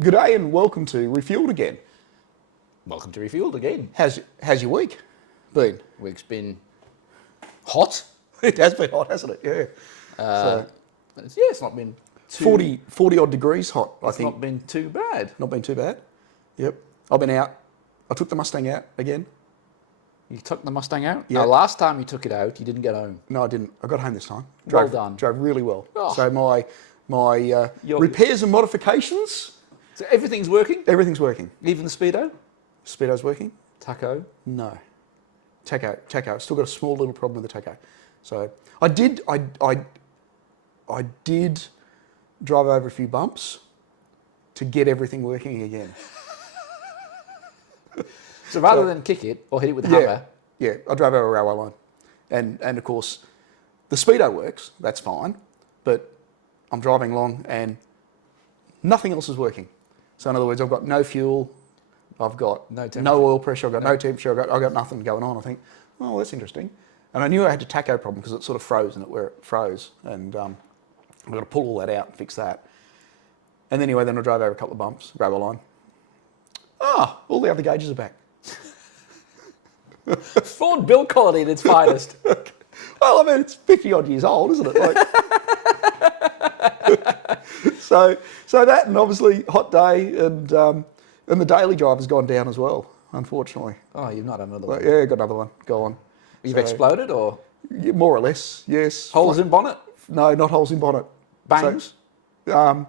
Good day and welcome to Refueled Again. Welcome to Refueled again. How's your week been? Week's been hot. It has been hot, hasn't it? Yeah. It's not been too, 40 odd degrees hot, I it's think. not been too bad. Not been too bad. Yep. I've been out. I took the Mustang out again. You took the Mustang out? Yeah. Now, last time you took it out, you didn't get home. No, I didn't. I got home this time. Well done. Drove really well. Oh. So my repairs and modifications, So everything's working? everything's working. Even the Speedo? Speedo's working? Taco? No. Taco. Still got a small little problem with the taco. So I did drive over a few bumps to get everything working again. So rather than kick it or hit it with a hammer, Yeah, I drove over a railway line. And of course, the Speedo works, that's fine, but I'm driving along and nothing else is working. So in other words, I've got no fuel, I've got no oil pressure, I've got no temperature, I've got nothing going on. I think, oh, that's interesting. And I knew I had a tacho problem because it sort of froze where it froze. And I've got to pull all that out and fix that. And anyway, then I drove over a couple of bumps, railway line. All the other gauges are back. Ford build quality at its finest. Well, I mean, it's 50 odd years old, isn't it? Like, so that, and obviously hot day, and the daily drive has gone down as well, unfortunately. Oh, you've not had another one. Yeah, got another one. Go on. You've exploded or? Yeah, more or less, yes. Holes in bonnet? No, not holes in bonnet. Bangs? So,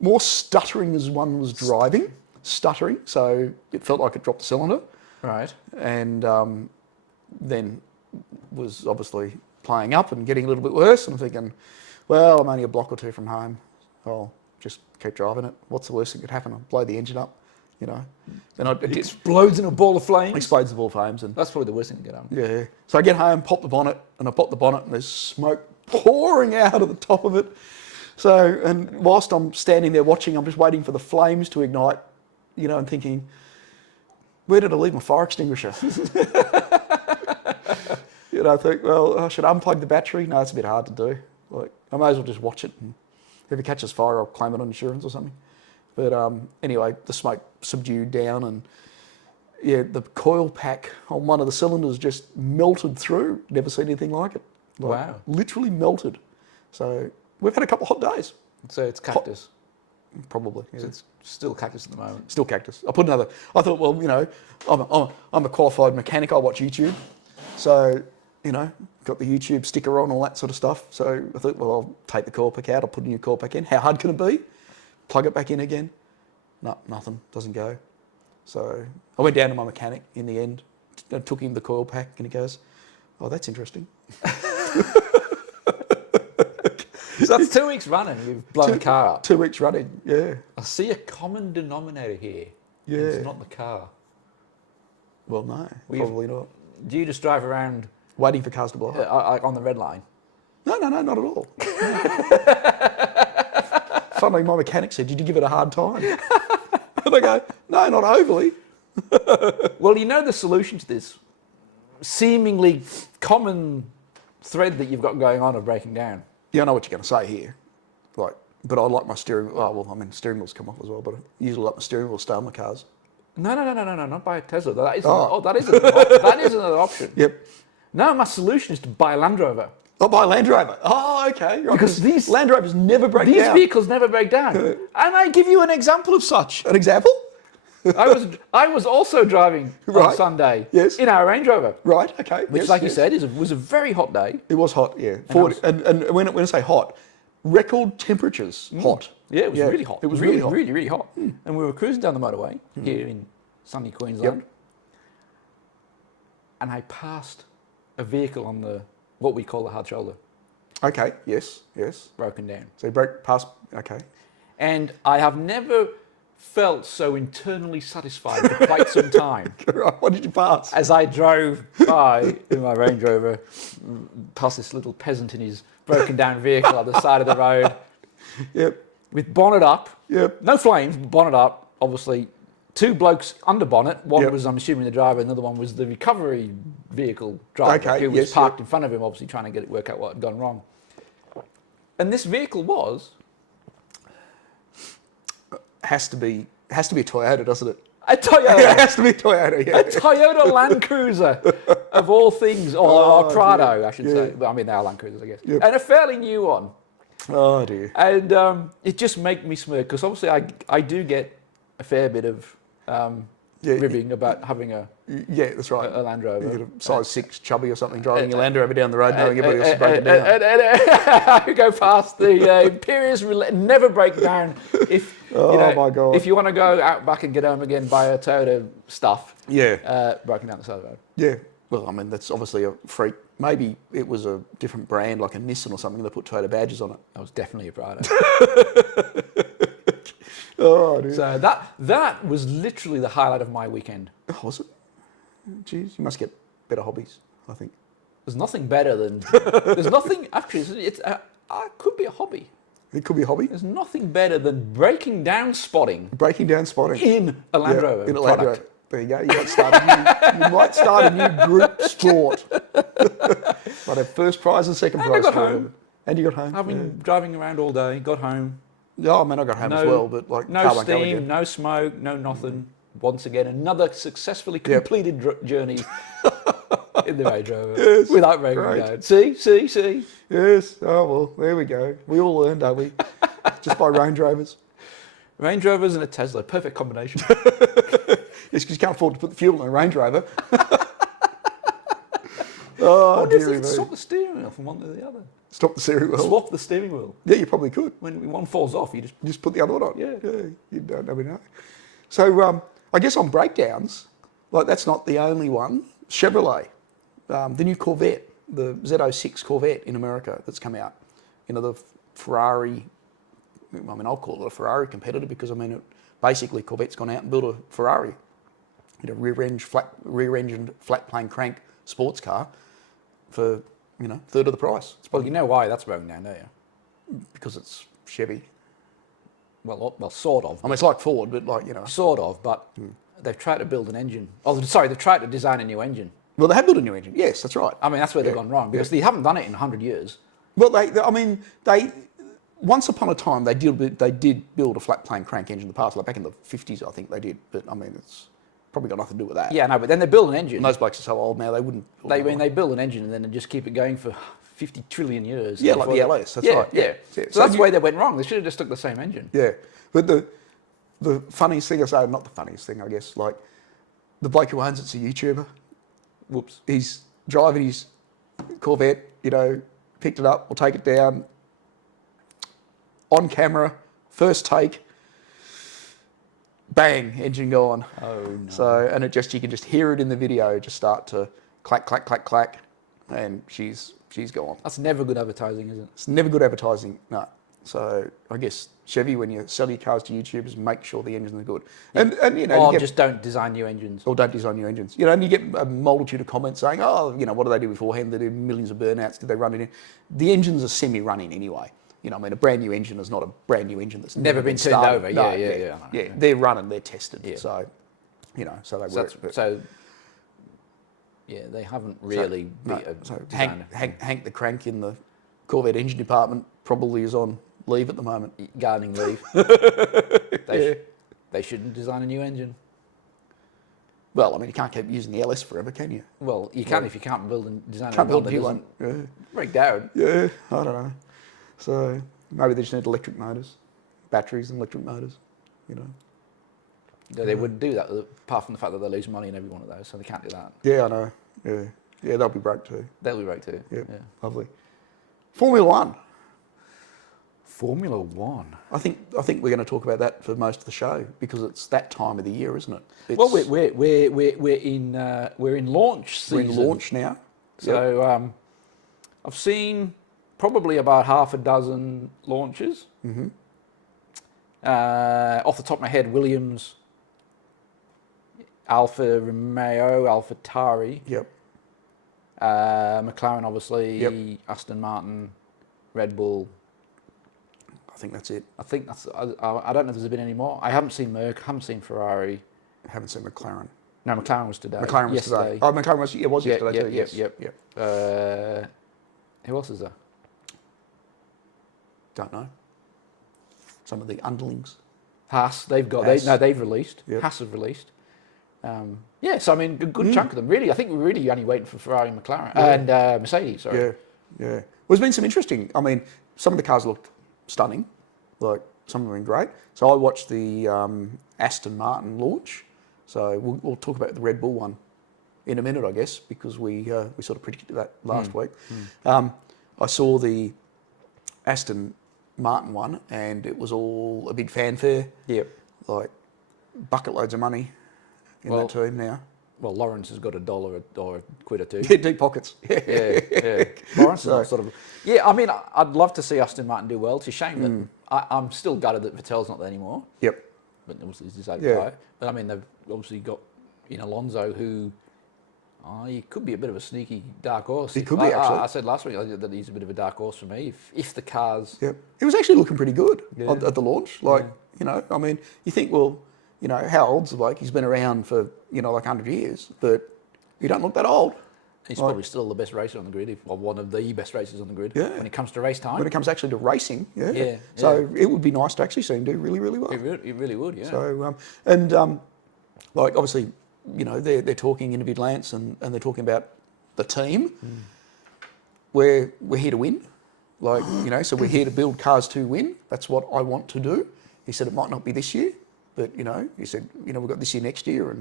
more stuttering as one was driving. Stuttering, so it felt like it dropped the cylinder. Right. And then was obviously playing up and getting a little bit worse. And I'm thinking, well, I'm only a block or two from home. I'll just keep driving it. What's the worst that could happen? I'll blow the engine up, you know. Then It explodes in a ball of flames? Explodes the ball flames. And That's probably the worst thing to get on. yeah. So I get home, pop the bonnet, and there's smoke pouring out of the top of it. So, and whilst I'm standing there watching, I'm just waiting for the flames to ignite, you know, and thinking, where did I leave my fire extinguisher? You know, I think, well, I should unplug the battery. No, it's a bit hard to do. Like, I may as well just watch it. And if it catches fire, I'll claim it on insurance or something. But anyway, the smoke subdued down, and yeah, the coil pack on one of the cylinders just melted through. Never seen anything like it. Like, Wow. Literally melted. So we've had a couple of hot days. So it's cactus. Probably. Yeah. So it's still cactus at the moment. Still cactus. I thought, well, you know, I'm a qualified mechanic. I watch YouTube. So, you know, got the YouTube sticker on, all that sort of stuff. So I thought, well, I'll take the coil pack out. I'll put a new coil pack in. How hard can it be? Plug it back in again. No, nothing. Doesn't go. So I went down to my mechanic in the end. I took him the coil pack and he goes, oh, that's interesting. So that's 2 weeks running, you've blown the car up. 2 weeks running, yeah. I see a common denominator here. Yeah. It's not the car. Well, no, probably not. Do you just drive around Waiting for cars to blow up. on the red line? No, not at all. Funnily, my mechanic said, did you give it a hard time? And I go, no, not overly. Well, you know the solution to this seemingly common thread that you've got going on of breaking down. Yeah, I know what you're going to say here. Like, but I like my steering wheel. Oh, well, I mean, steering wheels come off as well, but I usually like my steering wheel to stay on my cars. No, not buy a Tesla. That is, that is another option. Yep. No, my solution is to buy a Land Rover. Oh, buy a Land Rover. Oh, okay. Right. Because these Land Rovers never break down. These vehicles never break down. And I give you an example of such. An example? I was also driving on Sunday in our Range Rover. Right, okay. Which, you said, was a very hot day. It was hot, yeah. And when I say hot, record temperatures hot. Yeah, it was really hot. It was really, really hot. really, really hot. And we were cruising down the motorway here in sunny Queensland. Yep. And I passed a vehicle on what we call the hard shoulder. Okay, yes. Broken down. So you broke past, okay. And I have never felt so internally satisfied for quite some time. What did you pass? As I drove by in my Range Rover, past this little peasant in his broken down vehicle on the side of the road. Yep. With bonnet up. Yep. No flames, bonnet up, obviously. Two blokes under bonnet. One Yep. was, I'm assuming, the driver, and the other one was the recovery vehicle driver, Okay, who was yes, parked in front of him, obviously trying to work out what had gone wrong. And this vehicle was has to be a Toyota, doesn't it? A Toyota. It has to be a Toyota. Yeah. A Toyota Land Cruiser, of all things, or a Prado, I should say. Well, I mean, they are Land Cruisers, I guess. Yep. And a fairly new one. Oh dear. And it just makes me smirk, because obviously I do get a fair bit of ribbing about having a That's right. a Land Rover. You get a size 6 chubby or something driving your Land Rover down the road, knowing everybody else is breaking down. I go past the Imperious, never break down. If my God. if you want to go out back and get home again, buy a Toyota stuff. Yeah. Broken down the side of the road. Yeah. Well, I mean, that's obviously a freak. Maybe it was a different brand, like a Nissan or something, that put Toyota badges on it. That was definitely a Prado. Oh, dude. So that was literally the highlight of my weekend. Oh, was it? Jeez, you must get better hobbies, I think. There's nothing better than. There's nothing. Actually, it could be a hobby. It could be a hobby. There's nothing better than breaking down spotting Breaking down spotting. in a Land Rover in a Land product. Rover. There you go. You might start a new group sport. Might have first prize and second And prize. I got for home. whatever. And you got home. I've been driving around all day. Got home. Oh man, I got home as well, but like no car won't go steam, again. no smoke, no nothing. Once again, another successfully completed journey in the Range Rover without breaking Great. down. See. Yes. Oh well, there we go. We all learn, don't we? Just by Range Rovers. Range Rovers and a Tesla, perfect combination. Yes, because you can't afford to put the fuel in a Range Rover. Oh, What if dearie you me. swap the steering wheel from one to the other? Stop the steering wheel. Swap the steering wheel. Yeah, you probably could. When one falls off, you Just put the other one on. Yeah. You don't never know. So I guess on breakdowns, like that's not the only one. Chevrolet, the new Corvette, the Z06 Corvette in America that's come out. You know, the Ferrari, I mean, I'll call it a Ferrari competitor because, I mean, basically Corvette's gone out and built a Ferrari. You know, rear-engined, flat-plane crank sports car for, you know, third of the price. It's Well, probably you know why that's broken down, don't you? because it's Chevy. Well, sort of. I mean, it's like Ford, but like, you know. Sort of, but they've tried to build an engine. Oh, sorry, they've tried to design a new engine. Well, they have built a new engine. Yes, that's right. I mean, that's where they've gone wrong, because they haven't done it in 100 years. Well, they once upon a time they did build a flat plane crank engine in the past, like back in the 50s, I think they did. But I mean, it's probably got nothing to do with that. Yeah, no, but then they build an engine. And those blokes are so old now they wouldn't. They build an engine and then they just keep it going for 50 trillion years. Yeah, like the LS. That's right. Yeah. Yeah. So that's where they went wrong. They should have just took the same engine. Yeah, but the funniest thing I say, not the funniest thing, I guess, like the bloke who owns it's a YouTuber. Whoops. He's driving his Corvette, you know, picked it up, will take it down on camera, first take, bang, engine gone. Oh no. So, and you can just hear it in the video, just start to clack, clack, clack, clack, and she's gone. That's never good advertising, is it? It's never good advertising, no. So I guess Chevy, when you sell your cars to YouTubers, make sure the engines are good. And you know, Or you get, just don't design new engines. or don't design new engines. You know, and you get a multitude of comments saying, oh, you know, what do they do beforehand? They do millions of burnouts. Did they run it in? The engines are semi-running anyway. You know, I mean, a brand new engine is not a brand new engine that's Never been turned started. over. No, Yeah. they're running, they're tested. Yeah. So, you know, so they So, work. But- yeah, they haven't really so designed Hank the crank in the Corvette engine department probably is on leave at the moment. gardening leave. They shouldn't design a new engine. Well, I mean, you can't keep using the LS forever, can you? Well, you can if you can't build and design Can't a build that a new doesn't one. break down. Yeah, I don't know. So maybe they just need electric motors, batteries and electric motors, you know. They wouldn't do that, apart from the fact that they lose money in every one of those, so they can't do that. Yeah, I know. Yeah, they'll be broke too. They'll be broke too. Yeah, lovely. Formula One. Formula One. I think we're going to talk about that for most of the show because it's that time of the year, isn't it? Well, we're in launch season. We're in launch now. So I've seen probably about half a dozen launches. Mm-hmm. Off the top of my head, Williams, Alfa Romeo, Alfa Tari, Yep. McLaren, obviously, Yep. Aston Martin, Red Bull. I think that's it. I think that's. I don't know if there's been any more. I haven't seen Merc. Haven't seen Ferrari. I haven't seen McLaren. No, McLaren was today. McLaren was yesterday. today. Oh, McLaren was yesterday too. Yes. Yep. Who else is there? Don't know. Some of the underlings. Haas, they've got, Haas. they've released. Yep. Haas have released. So I mean, good chunk of them. Really, I think we're really only waiting for Ferrari and McLaren and Mercedes. Sorry. Yeah, yeah. Well, there's been some interesting. I mean, some of the cars looked stunning. Like some of them were great. So I watched the Aston Martin launch. So we'll talk about the Red Bull one in a minute, I guess, because we sort of predicted that last week. I saw the Aston Martin one, and it was all a big fanfare. Yep. Like bucket loads of money in that team now. Well, Lawrence has got $1 or a quid or two. Yeah, deep pockets. Yeah. Lawrence is not sort of. Yeah, I mean, I'd love to see Aston Martin do well. It's a shame that I'm still gutted that Vettel's not there anymore. Yep. But obviously he's decided But I mean, they've obviously got Alonso, who he could be a bit of a sneaky dark horse. He could be, actually. I said last week that he's a bit of a dark horse for me. If the cars. Yep. He was actually looking pretty good at the launch. Like, I mean, you think, well, how old's the bloke? He's been around for, like 100 years, but he don't look that old. He's probably still the best racer on the grid, or one of the best racers on the grid when it comes to race time. When it comes actually to racing, So it would be nice to actually see him do really, really well. It really would, yeah. So, like, obviously, they're talking, interviewed Lance, and they're talking about the team. We're here to win. Like, so we're here to build cars to win. That's what I want to do. He said it might not be this year, but, he said, we've got this year, next year,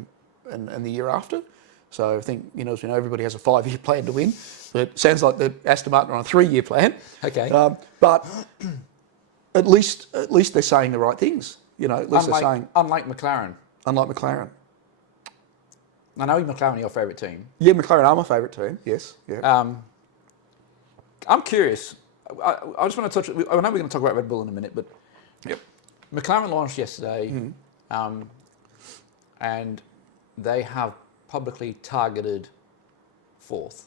and the year after. So I think, as we know, everybody has a 5-year plan to win. But it sounds like the Aston Martin are on a 3-year plan. Okay. But at least they're saying the right things. At least they're saying... Unlike McLaren. Unlike McLaren. I know McLaren are your favourite team. Yeah, McLaren are my favourite team, yes. Yeah. I'm curious. I just want to touch... I know we're going to talk about Red Bull in a minute, but McLaren launched yesterday, and they have publicly targeted 4th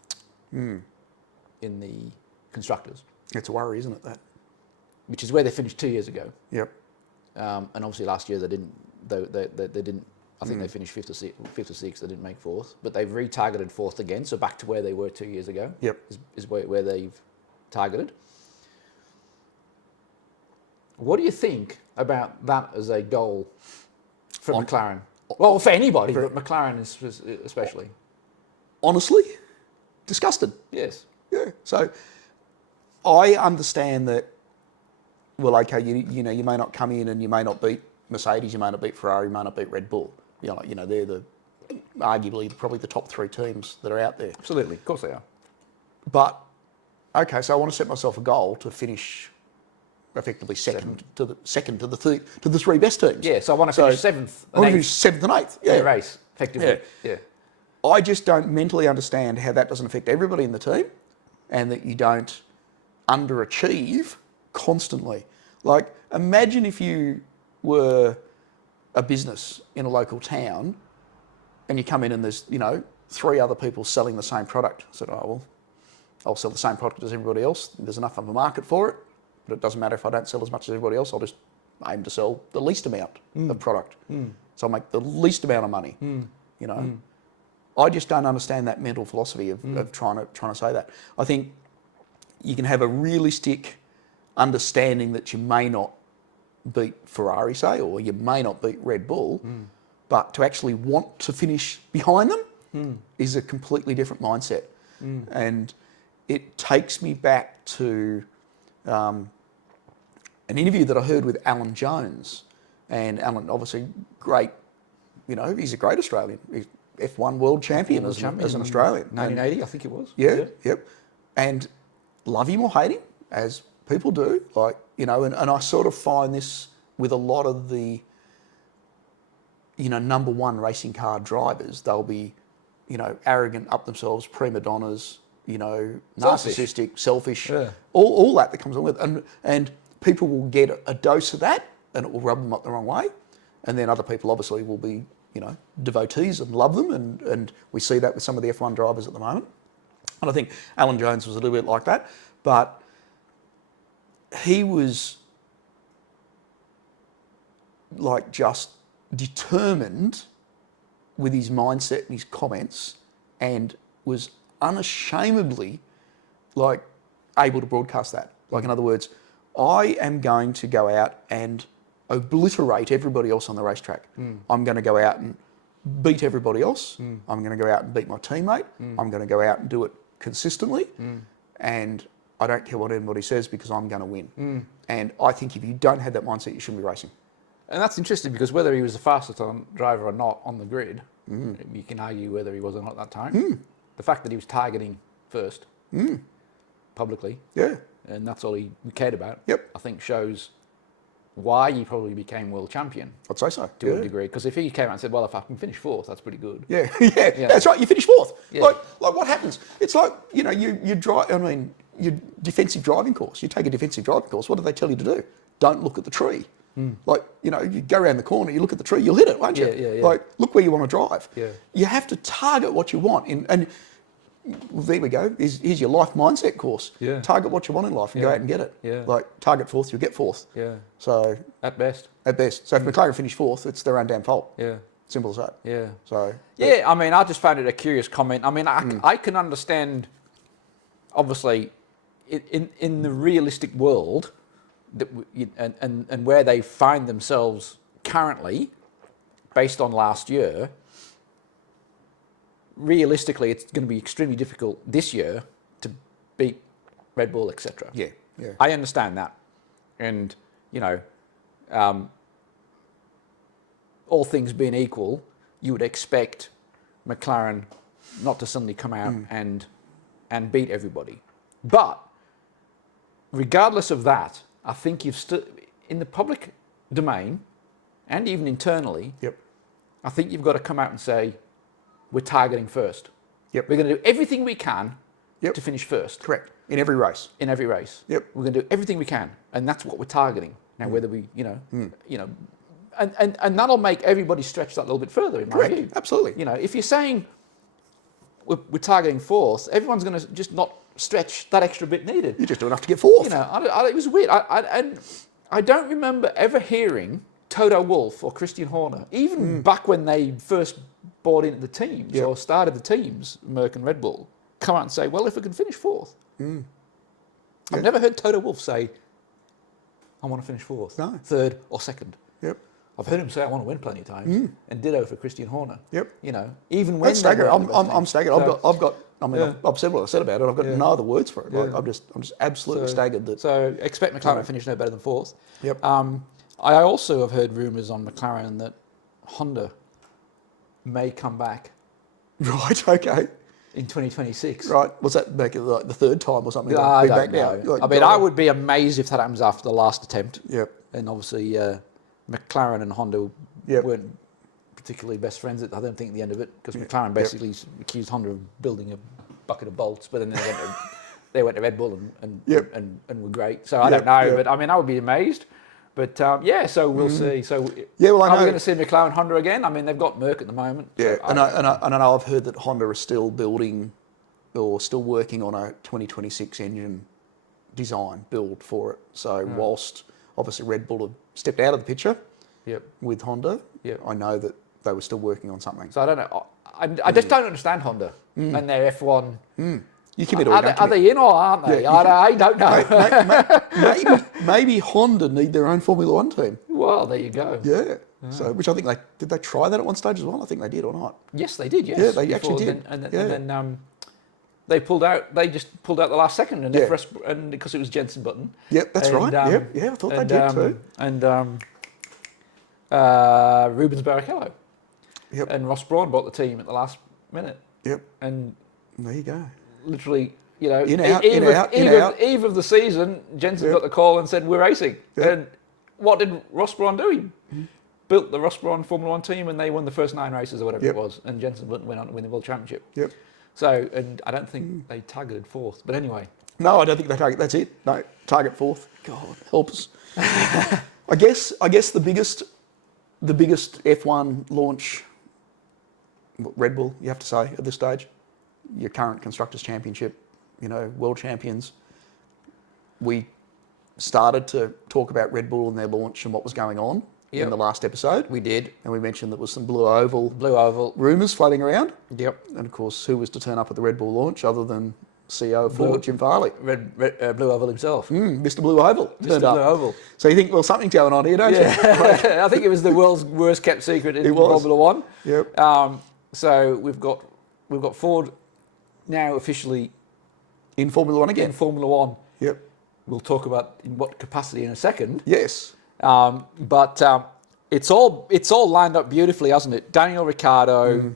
in the constructors. It's a worry, isn't it, that? Which is where they finished 2 years ago. Yep. And obviously last year they didn't. They didn't. I think they finished 5th or 6th. They didn't make 4th, but they've retargeted 4th again. So back to where they were 2 years ago. Yep. Is where they've targeted. What do you think about that as a goal for McLaren? Well, for anybody, but McLaren especially. Honestly, disgusted. Yes. Yeah. So I understand that. Well, okay, you may not come in and you may not beat Mercedes, you may not beat Ferrari, you may not beat Red Bull. They're arguably probably the top 3 teams that are out there. Absolutely, of course they are. But okay, so I want to set myself a goal to finish effectively second to the 3 best teams. Yeah, so I want to finish 7th. I want to finish 7th and 8th. Yeah, race effectively. Yeah. I just don't mentally understand how that doesn't affect everybody in the team, and that you don't underachieve constantly. Like, imagine if you were a business in a local town, and you come in and there's 3 other people selling the same product. I said, oh well, I'll sell the same product as everybody else. There's enough of a market for it. But it doesn't matter if I don't sell as much as everybody else. I'll just aim to sell the least amount of product. So I'll make the least amount of money. I just don't understand that mental philosophy of trying to say that. I think you can have a realistic understanding that you may not beat Ferrari, say, or you may not beat Red Bull, but to actually want to finish behind them is a completely different mindset. And it takes me back to an interview that I heard with Alan Jones. And Alan, obviously, great, he's a great Australian. He's F1 world champion as an Australian. 1980, I think it was. Yep. And love him or hate him, as people do. Like, and I sort of find this with a lot of the, number 1 racing car drivers. They'll be, arrogant, up themselves, prima donnas, narcissistic, selfish, all that comes along with it. And people will get a dose of that and it will rub them up the wrong way. And then other people obviously will be, devotees and love them. And we see that with some of the F1 drivers at the moment. And I think Alan Jones was a little bit like that. But he was like just determined with his mindset and his comments, and was unashamedly like able to broadcast that. Like, in other words, I am going to go out and obliterate everybody else on the racetrack. I'm going to go out and beat everybody else. I'm going to go out and beat my teammate. I'm going to go out and do it consistently. And I don't care what anybody says because I'm going to win. And I think if you don't have that mindset, you shouldn't be racing. And that's interesting because whether he was the fastest driver or not on the grid, you can argue whether he was or not at that time. The fact that he was targeting first publicly, and that's all he cared about, I think shows why he probably became world champion. I'd say so. To a degree. Because if he came out and said, well, if I can finish fourth, that's pretty good. Yeah, that's right. You finish fourth. Like what happens? It's like, you drive, your defensive driving course. You take a defensive driving course, what do they tell you to do? Don't look at the tree. Like, you go around the corner, you look at the tree, you'll hit it, won't you? Like, look where you want to drive. You have to target what you want. And well, there we go. Here's your life mindset course. Target what you want in life and go out and get it. Like, target fourth, you'll get fourth. So At best. So if McLaren finish fourth, it's their own damn fault. Simple as that. So I just found it a curious comment. I can understand, obviously, in the realistic world, and where they find themselves currently, based on last year, realistically, it's going to be extremely difficult this year to beat Red Bull, etc. I understand that, and all things being equal, you would expect McLaren not to suddenly come out and beat everybody. But regardless of that, I think you've still, in the public domain and even internally, I think you've got to come out and say, we're targeting first. We're going to do everything we can to finish first. Correct. In every race. In every race. We're going to do everything we can, and that's what we're targeting. Now, whether we, and that'll make everybody stretch that a little bit further, in my view. Absolutely. If you're saying we're targeting fourth, everyone's going to just not stretch that extra bit needed. You just do enough to get fourth. It was weird. I don't remember ever hearing Toto Wolff or Christian Horner, even back when they first bought into the teams or started the teams, Merck and Red Bull, come out and say, well, if we can finish fourth. I've never heard Toto Wolff say, I want to finish fourth, third or second. I've heard him say I want to win plenty of times, and ditto for Christian Horner. Even when that's staggered. I'm staggered. So, I've said what I said about it. I've got no other words for it. Like, I'm just absolutely staggered that. So expect McLaren to finish no better than fourth. I also have heard rumours on McLaren that Honda may come back. Right. Okay. In 2026. Right. What's that? Back like the third time or something? I don't know. Like, I would be amazed if that happens after the last attempt. And obviously, McLaren and Honda weren't particularly best friends. I don't think at the end of it, because McLaren basically accused Honda of building a bucket of bolts, but then they went to Red Bull and were great. So I don't know, but I would be amazed. But so we'll see. So are we going to see McLaren Honda again? They've got Merck at the moment. I know I've heard that Honda is still building or still working on a 2026 engine design build for it. So whilst obviously Red Bull have stepped out of the picture with Honda, I know that they were still working on something. So I don't know. I just don't understand Honda and their F1. You commit or are they in or aren't they? I don't know. Maybe Honda need their own Formula One team. Well, there you go. So, which I think did they try that at one stage as well? I think they did or not. Yes, they did. Yes. Yeah, they actually did. And then they pulled out. They just pulled out the last second, and because it was Jensen Button. That's right. I thought they did too. And Rubens Barrichello. And Ross Brawn bought the team at the last minute. And there you go. Literally, eve of the season, Jensen got the call and said, we're racing. And what did Ross Brawn do? He built the Ross Brawn Formula One team, and they won the first 9 races or whatever it was. And Jensen Button went on to win the World Championship. So, and I don't think they targeted fourth. But anyway. No, I don't think they target. That's it. No, target fourth. God, help us. I guess the biggest F1 launch, Red Bull, you have to say at this stage, your current Constructors' Championship, World Champions. We started to talk about Red Bull and their launch and what was going on in the last episode. We did. And we mentioned there was some blue oval rumours floating around. And of course, who was to turn up at the Red Bull launch other than CEO of Ford, Jim Farley. Blue Oval himself. Mr. Blue Oval. Mr. Blue Oval. So you think, well, something's going on here, don't you? I think it was the world's worst kept secret in Formula One. Yep. So we've got Ford now officially in Formula One again. In Formula One. Yep. We'll talk about in what capacity in a second. Yes. But it's all lined up beautifully, hasn't it? Daniel Riccardo,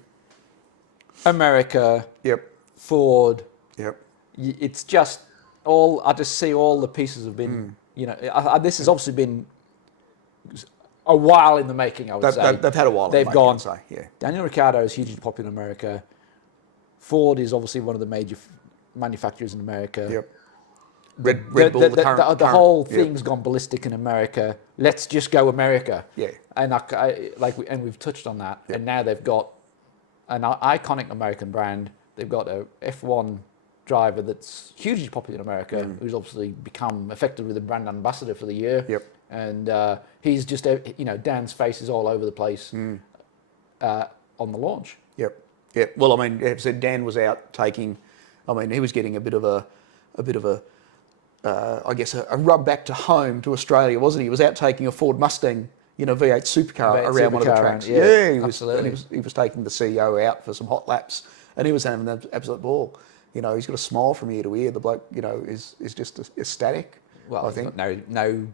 America. Yep. Ford. Yep. It's just all. I just see all the pieces have been. You know, this has obviously been a while in the making. I would say they've had a while. They've gone. Yeah. Daniel Ricciardo is hugely popular in America. Ford is obviously one of the major manufacturers in America. Yep. Red Bull, the whole thing's gone ballistic in America. Let's just go America. Yeah. And and we've touched on that. Yep. And now they've got an iconic American brand. They've got a F1 driver that's hugely popular in America, who's obviously become effectively the brand ambassador for the year. Yep. And he's just, Dan's face is all over the place on the launch. Yep. Yep. Well, I mean, as I said, Dan was out taking. I mean, he was getting a bit of a rub back to home to Australia, wasn't he? He was out taking a Ford Mustang, V8 supercar around one of the tracks. He was taking the CEO out for some hot laps, and he was having an absolute ball. He's got a smile from ear to ear. The bloke, is just ecstatic. Well, I think no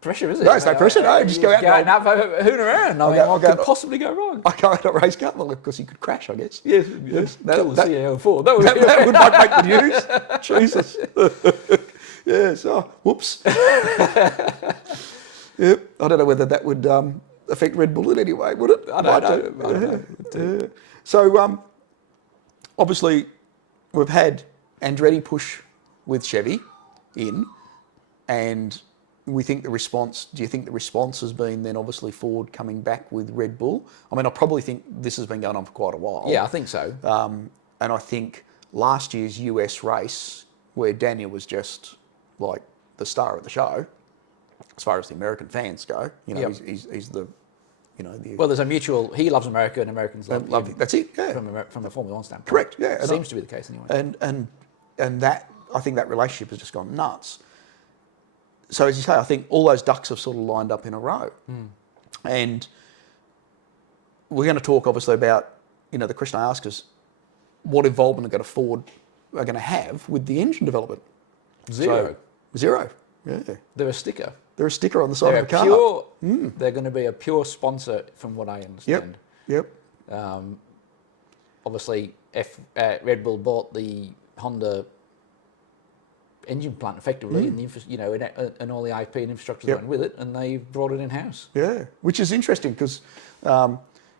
pressure, is it? No, it's no pressure. No, just go out and have a hoon around. What could possibly go wrong? I go out and race car, well, because he could crash, I guess. Yes. Tell the CEO of Ford. That would make the news. Jesus. Yes. Oh, whoops. Yep. I don't know whether that would affect Red Bull in any way, would it? I don't know. So, obviously, we've had Andretti push with Chevy in, and we think do you think the response has been then obviously Ford coming back with Red Bull? I mean, I probably think this has been going on for quite a while. Yeah, I think so. And I think last year's US race, where Daniel was just like the star of the show, as far as the American fans go, he's the, Well, there's a mutual. He loves America, and Americans love him. That's it. Yeah. From a Formula One standpoint. Correct. Yeah. It seems to be the case anyway. And that, I think that relationship has just gone nuts. So as you say, I think all those ducks have sort of lined up in a row. And we're going to talk obviously about, the question I ask is, what involvement are going to have with the engine development? Zero. Yeah. They're a sticker. They're a sticker on the side of the car. They're going to be a pure sponsor, from what I understand. Yep. Obviously, Red Bull bought the Honda engine plant effectively, and and all the IP and infrastructure going with it, and they brought it in house. Yeah, which is interesting because,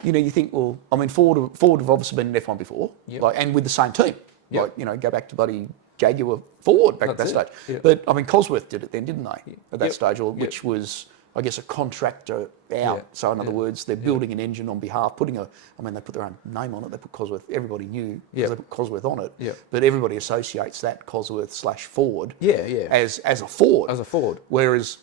you think, well, I mean, Ford have obviously been in F1 before, and with the same team. Go back to buddy Jaguar Ford back at that stage. Yep. But I mean, Cosworth did it then, didn't they? At that stage, which was, I guess, a contractor out. So in other words, they're building an engine on behalf, they put their own name on it. They put Cosworth. Everybody knew because they put Cosworth on it. But everybody associates that Cosworth/Ford. As a Ford. As a Ford. Whereas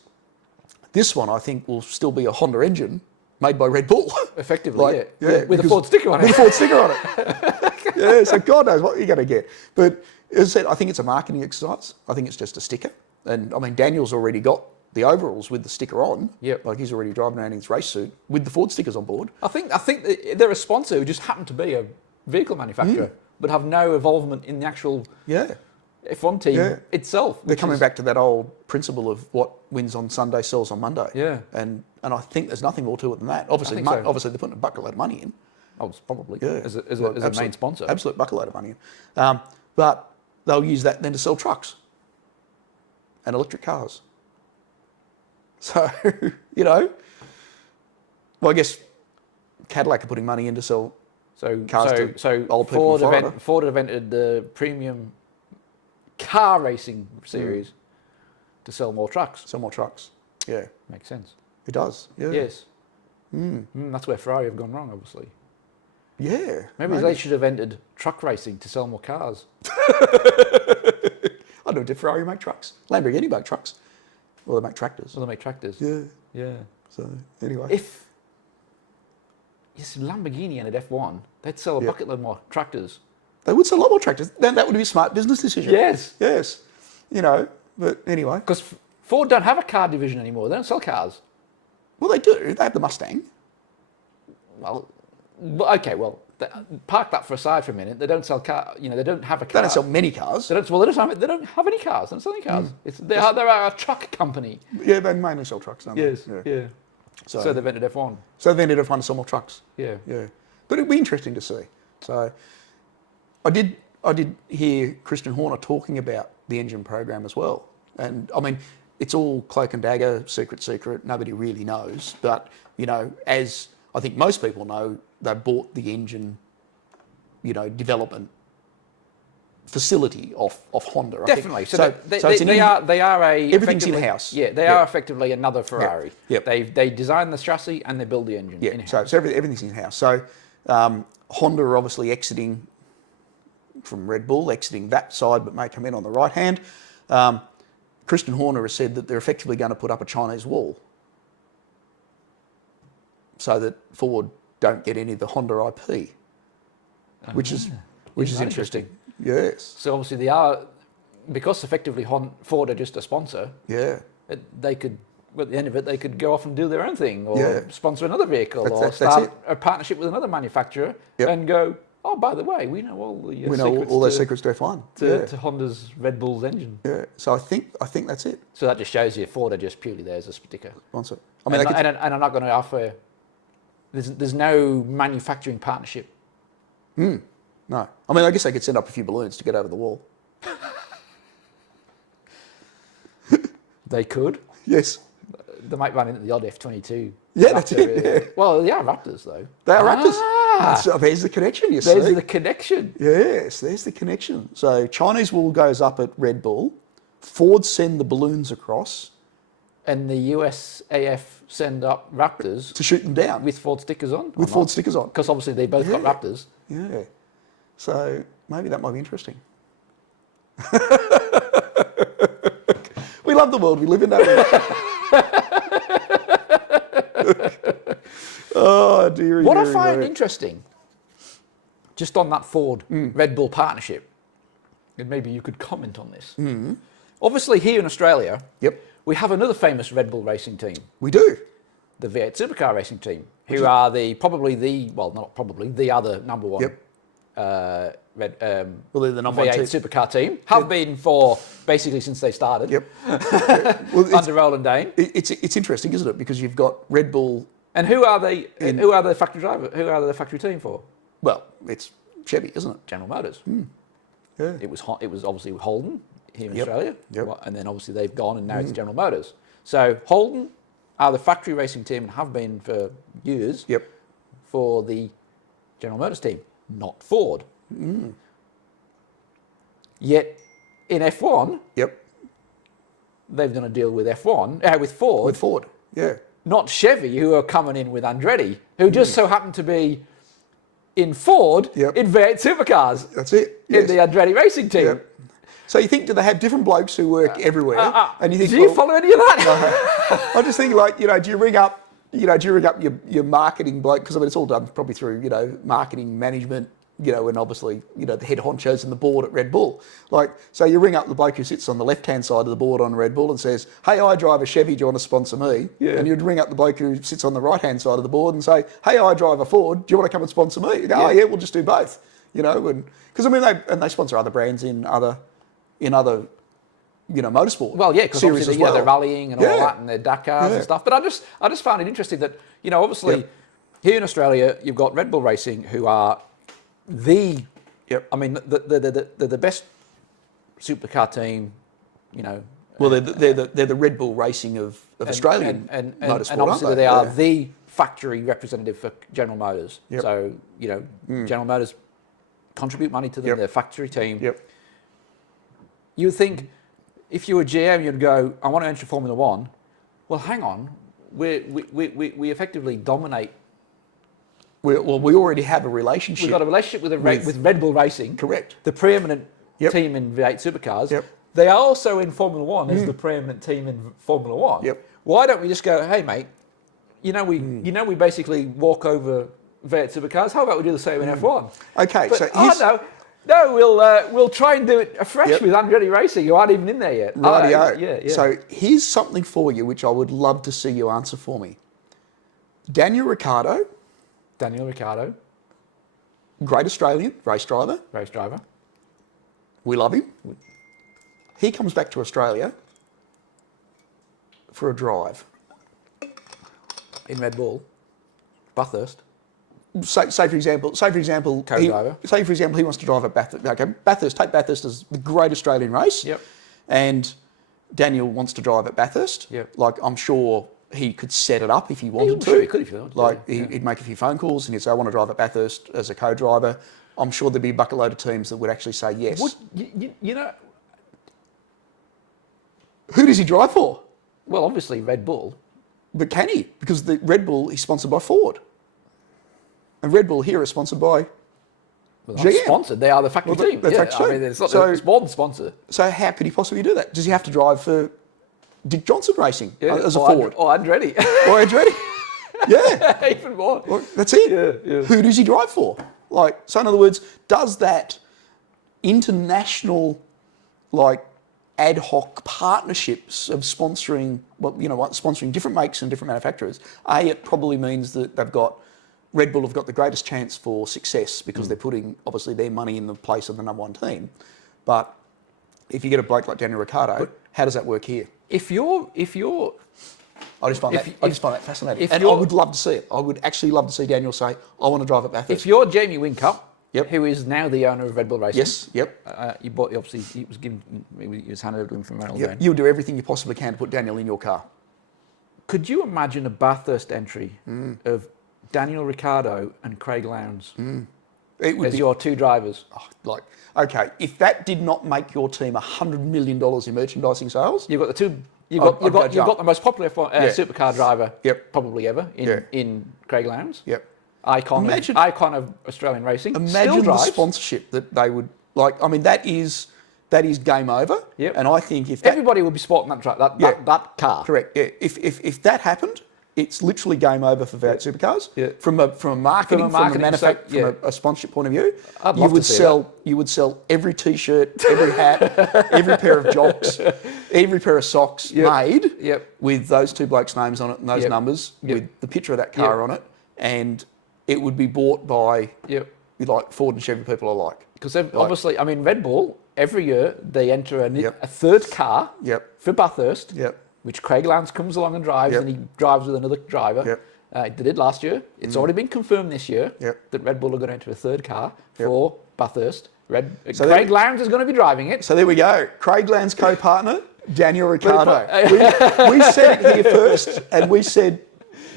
this one, I think, will still be a Honda engine made by Red Bull. Effectively, with a Ford sticker on it. With a Ford sticker on it. So God knows what you're going to get. But as I said, I think it's a marketing exercise. I think it's just a sticker. And I mean, Daniel's already got the overalls with the sticker on. Like he's already driving around in his race suit with the Ford stickers on board. I think they're a sponsor who just happen to be a vehicle manufacturer, but have no involvement in the actual F1 team itself. They're coming back to that old principle of what wins on Sunday sells on Monday. Yeah. And I think there's nothing more to it than that. Obviously, obviously they're putting a bucket load of money in. Oh, probably. As a main sponsor. Absolute bucket load of money in. But they'll use that then to sell trucks and electric cars. So, well, I guess Cadillac are putting money in to sell cars to old people in Florida. Ford have entered the premium car racing series to sell more trucks. Yeah. Makes sense. It does, yeah. Yes. That's where Ferrari have gone wrong, obviously. Yeah. Maybe they should have entered truck racing to sell more cars. I don't know, did Ferrari make trucks? Lamborghini make trucks. Well, they make tractors. Yeah. So, anyway. If Lamborghini entered F1, they'd sell a bucket load more tractors They would sell a lot more tractors. Then that would be a smart business decision. Yes. Yes. You know, but anyway. Because Ford don't have a car division anymore. They don't sell cars. Well, they do. They have the Mustang. Well, okay, well, park that for aside for a minute. They don't sell car. You know, they don't have a car. They don't sell many cars. They don't have any cars. They don't sell any cars. They're a truck company. Yeah, they mainly sell trucks, don't they? Yes, yeah. So they've entered F1. So they've ended up finding some more trucks. Yeah. Yeah. But it'd be interesting to see. So I did hear Christian Horner talking about the engine program as well. And I mean, it's all cloak and dagger, secret. Nobody really knows. But, you know, as I think most people know, they bought the engine, you know, development facility off Honda. Definitely. They are everything's in-house. Yeah, they are effectively another Ferrari. Yep. They design the chassis and they build the engine. Yeah. So everything's in-house. So Honda are obviously exiting from Red Bull, exiting that side, but may come in on the right hand. Christian Horner has said that they're effectively going to put up a Chinese wall so that Ford don't get any of the Honda IP, which is interesting. Yes. So obviously they are, because effectively Ford are just a sponsor. Yeah. They could, at the end of it, they could go off and do their own thing, or Yeah. sponsor another vehicle, or start a partnership with another manufacturer, and go, oh, by the way, we know all the those secrets to F1 to Honda's Red Bull's engine. Yeah. So I think that's it. So that just shows you Ford are just purely there as a sticker. Sponsor. I mean, and I'm not going to offer. There's no manufacturing partnership. No. I mean, I guess they could send up a few balloons to get over the wall. They could. Yes. They might run into the odd F-22. Yeah, that's it. Yeah. Well, they are Raptors, though. They are Raptors. So there's the connection, you see. There's the connection. Yes, there's the connection. So Chinese wall goes up at Red Bull. Ford send the balloons across. And the USAF send up Raptors. To shoot them down. With Ford stickers on? With Ford stickers on. Because obviously they both got Raptors. Yeah. So maybe that might be interesting. We love the world we live in, don't we? Oh, dearie. What I find interesting, just on that Ford Red Bull partnership, and maybe you could comment on this. Obviously, here in Australia, we have another famous Red Bull racing team. We do. The V8 Supercar racing team, who are the other number one. Well, they're the number V8 one Supercar team. Have been for basically since they started. Well, under Roland Dane. It's interesting, isn't it? Because you've got Red Bull. And who are they? Who are the factory driver? Who are the factory team for? Well, it's Chevy, isn't it? General Motors. Yeah. It was obviously Holden here in Australia. And then obviously they've gone and now it's General Motors. So Holden are the factory racing team and have been for years. For the General Motors team, not Ford. Yet in F1, they've done a deal with F1 with Ford. With Ford, Not Chevy, who are coming in with Andretti, who just so happen to be in Ford in V8 Supercars. That's it. In the Andretti racing team. So you think, do they have different blokes who work everywhere? And you think, do you follow any of that? No. I just think, like, do you ring up your marketing bloke? Because I mean, it's all done probably through, marketing management, and obviously, the head honchos and the board at Red Bull. Like, so you ring up the bloke who sits on the left-hand side of the board on Red Bull and says, hey, I drive a Chevy, do you want to sponsor me? And you'd ring up the bloke who sits on the right-hand side of the board and say, hey, I drive a Ford, do you want to come and sponsor me? You go, oh yeah, we'll just do both. And because I mean, they sponsor other brands in other motorsport. Well, yeah, because obviously they're rallying and all that, and their Dakars and stuff. But I just found it interesting that obviously here in Australia you've got Red Bull Racing, who are I mean, they're the best supercar team. Well, they're the Red Bull Racing of Australian motorsport, and obviously they are the factory representative for General Motors. So General Motors contribute money to them, their factory team. You would think, if you were GM, you'd go, I want to enter Formula One. Well, hang on, we effectively dominate. We already have a relationship. We've got a relationship with Red Bull Racing. Correct. The preeminent team in V8 Supercars. They are also in Formula One as the preeminent team in Formula One. Why don't we just go, hey mate, we basically walk over V8 Supercars. How about we do the same in F1? Okay, but so I don't know. No, we'll try and do it afresh with Andretti Racing, who aren't even in there yet. Rightio. Yeah. So here's something for you, which I would love to see you answer for me. Daniel Riccardo, great Australian race driver. We love him. He comes back to Australia for a drive. In Red Bull, Bathurst. Say for example, Co-driver. Say for example, he wants to drive at Bathurst. Okay, Bathurst. Take Bathurst as the great Australian race. Yep. And Daniel wants to drive at Bathurst. Yep. Like I'm sure he could set it up if he wanted to. Sure, he could if he wanted. Like he'd make a few phone calls and he'd say, "I want to drive at Bathurst as a co-driver." I'm sure there'd be a bucket load of teams that would actually say yes. You know? Who does he drive for? Well, obviously Red Bull. But can he? Because the Red Bull is sponsored by Ford. And Red Bull here is sponsored by GM. Sponsored. They are the factory team. Factory I mean, it's more than sponsor. So how could he possibly do that? Does he have to drive for Dick Johnson Racing as a Ford? Or Andretti. Or Andretti. Yeah. Even more. Well, that's it. Yeah. Who does he drive for? Like, so in other words, does that international, like, ad hoc partnerships of sponsoring, sponsoring different makes and different manufacturers, it probably means that Red Bull have got the greatest chance for success because they're putting, obviously, their money in the place of the number one team. But if you get a bloke like Daniel Riccardo, how does that work here? If you're I just find that fascinating. And I would love to see it. I would actually love to see Daniel say, I want to drive at Bathurst. If you're Jamie Whincup, who is now the owner of Red Bull Racing. Yes, you bought, obviously, it was handed over to him from Ronald Dane. You'll do everything you possibly can to put Daniel in your car. Could you imagine a Bathurst entry of Daniel Riccardo and Craig Lowndes as your two drivers? Okay, if that did not make your team $100 million in merchandising sales, you've got the two. You've got the most popular supercar driver probably ever in Craig Lowndes. Yep. Icon of Australian racing. Imagine the sponsorship that they would like. I mean, that is game over. Yep. And I think if everybody would be sporting that car. Correct. Yeah. If that happened, it's literally game over for V8 supercars. Yeah. From a marketing, from a sponsorship point of view, you would sell every T-shirt, every hat, every pair of jocks, every pair of socks made with those two blokes' names on it and those numbers with the picture of that car on it, and it would be bought by like Ford and Chevy people alike. Because obviously, I mean, Red Bull every year they enter a third car for Bathurst. Which Craig Lowndes comes along and drives, and he drives with another driver. They did last year. It's already been confirmed this year that Red Bull are going to enter a third car for Bathurst. Craig Lowndes is going to be driving it. So there we go. Craig Lowndes' co-partner, Daniel Riccardo. we said it here first, and we said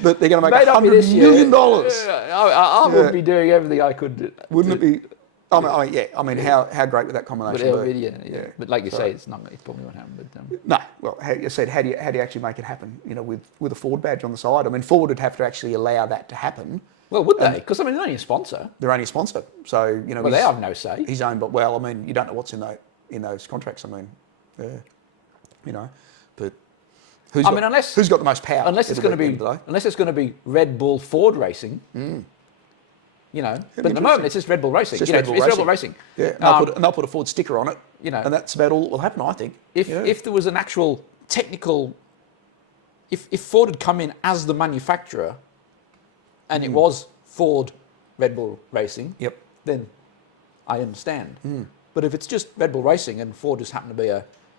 that they're going to make $100 million. I would be doing everything I could. Wouldn't it be? I mean, how great would that combination be? Yeah. But like you say, it's probably not happening. But no, well, you said, how do you actually make it happen? With a Ford badge on the side. I mean, Ford would have to actually allow that to happen. Well, would they? Because I mean, they're only a sponsor. They're only a sponsor, so Well, they have no say. He's owned, but I mean, you don't know what's in those contracts. I mean, but who's got the most power? Unless it's going to be Red Bull Ford Racing. But at the moment it's just Red Bull Racing. It's Red Bull Racing. Yeah, and they'll put a Ford sticker on it. And that's about all that will happen, I think. If there was an actual technical, if Ford had come in as the manufacturer, and it was Ford Red Bull Racing, then I understand. But if it's just Red Bull Racing and Ford just happened to be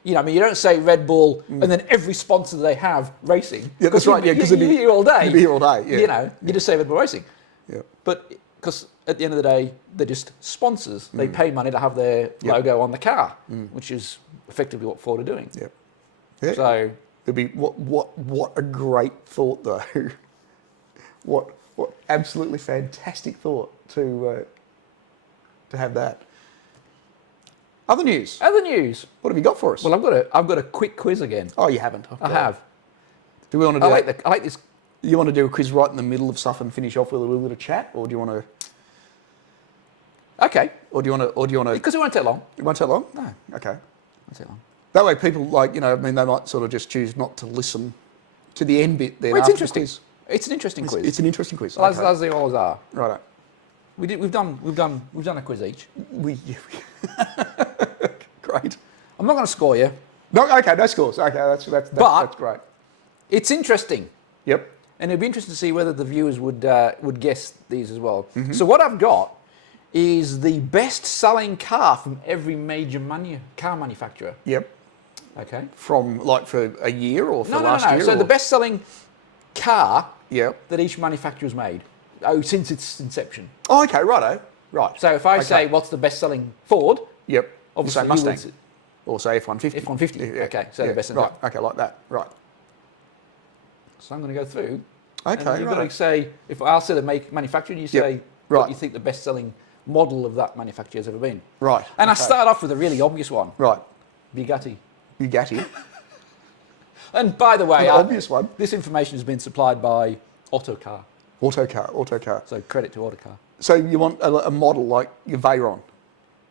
you don't say Red Bull and then every sponsor they have racing. Yeah, that's right. Because you'd be here all day. You'd be here all day. Yeah. You just say Red Bull Racing. Yeah. But because at the end of the day, they're just sponsors. They pay money to have their logo on the car, which is effectively what Ford are doing. Yeah. So it'd be what a great thought though. what absolutely fantastic thought to have that. Other news. What have you got for us? Well, I've got a quick quiz again. Oh, you haven't? I have. Do we want to do I like this. You want to do a quiz right in the middle of stuff and finish off with a little bit of chat, or do you want to? Okay. Or do you want to? Because it won't take long. It won't take long. No. Okay. It won't take long. That way, people they might sort of just choose not to listen to the end bit. Then it's interesting. It's an interesting quiz. It's an interesting quiz. As they always are. Right. We've done a quiz each. Great. I'm not going to score you. No, okay, no scores. Okay, that's great. It's interesting. Yep. And it'd be interesting to see whether the viewers would guess these as well. Mm-hmm. So what I've got is the best-selling car from every major car manufacturer. Yep. Okay. From for a year or for last year? So the best-selling car yep. that each manufacturer's made since its inception. Oh, okay, righto. Right. So if I say what's the best-selling Ford? Yep. Obviously you say Mustang. Or say F-150. F-150. Yeah. Okay. So the best-selling car. Right. Okay, like that. Right. So I'm going to go through. Okay. And you've got to say, if I'll say the manufacturer, you say what you think the best-selling model of that manufacturer has ever been. Right. And I start off with a really obvious one. Right. Bugatti. And by the way, the obvious one. This information has been supplied by Autocar. Autocar. So credit to Autocar. So you want a model like your Veyron?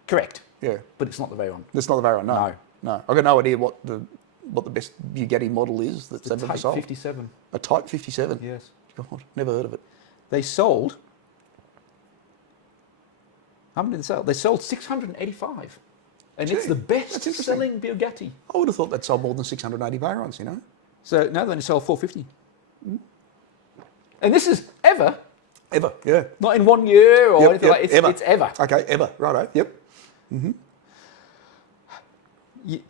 Correct. Yeah. But it's not the Veyron. It's not the Veyron, no. No. I've got no idea what the best Bugatti model is that's ever been sold. Type 57. A Type 57? Yes. God, never heard of it. They sold... How many did they sell? They sold 685. And it's the best-selling Bugatti. I would have thought they'd sold more than 680 Veyrons, you know? So, no, they only sold 450. Mm. And this is ever. Ever, yeah. Not in 1 year or anything like that. It's ever. Okay, ever. Righto, yep. Mm-hmm.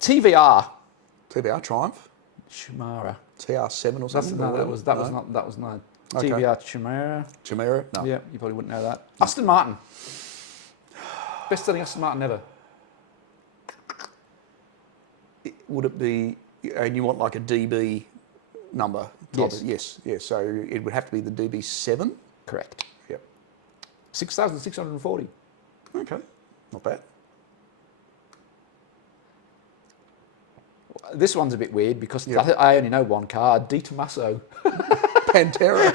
TVR. Triumph. Chimera. TR7 or something? That was not. Okay. TVR Chimera. No. Yeah, you probably wouldn't know that. Aston Martin. Best-selling Aston Martin ever. Would it be, and you want like a DB number? Yes. Yes. So it would have to be the DB7? Correct. Yep. 6,640. Okay, not bad. This one's a bit weird because I only know one car, Di Tommaso. Pantera.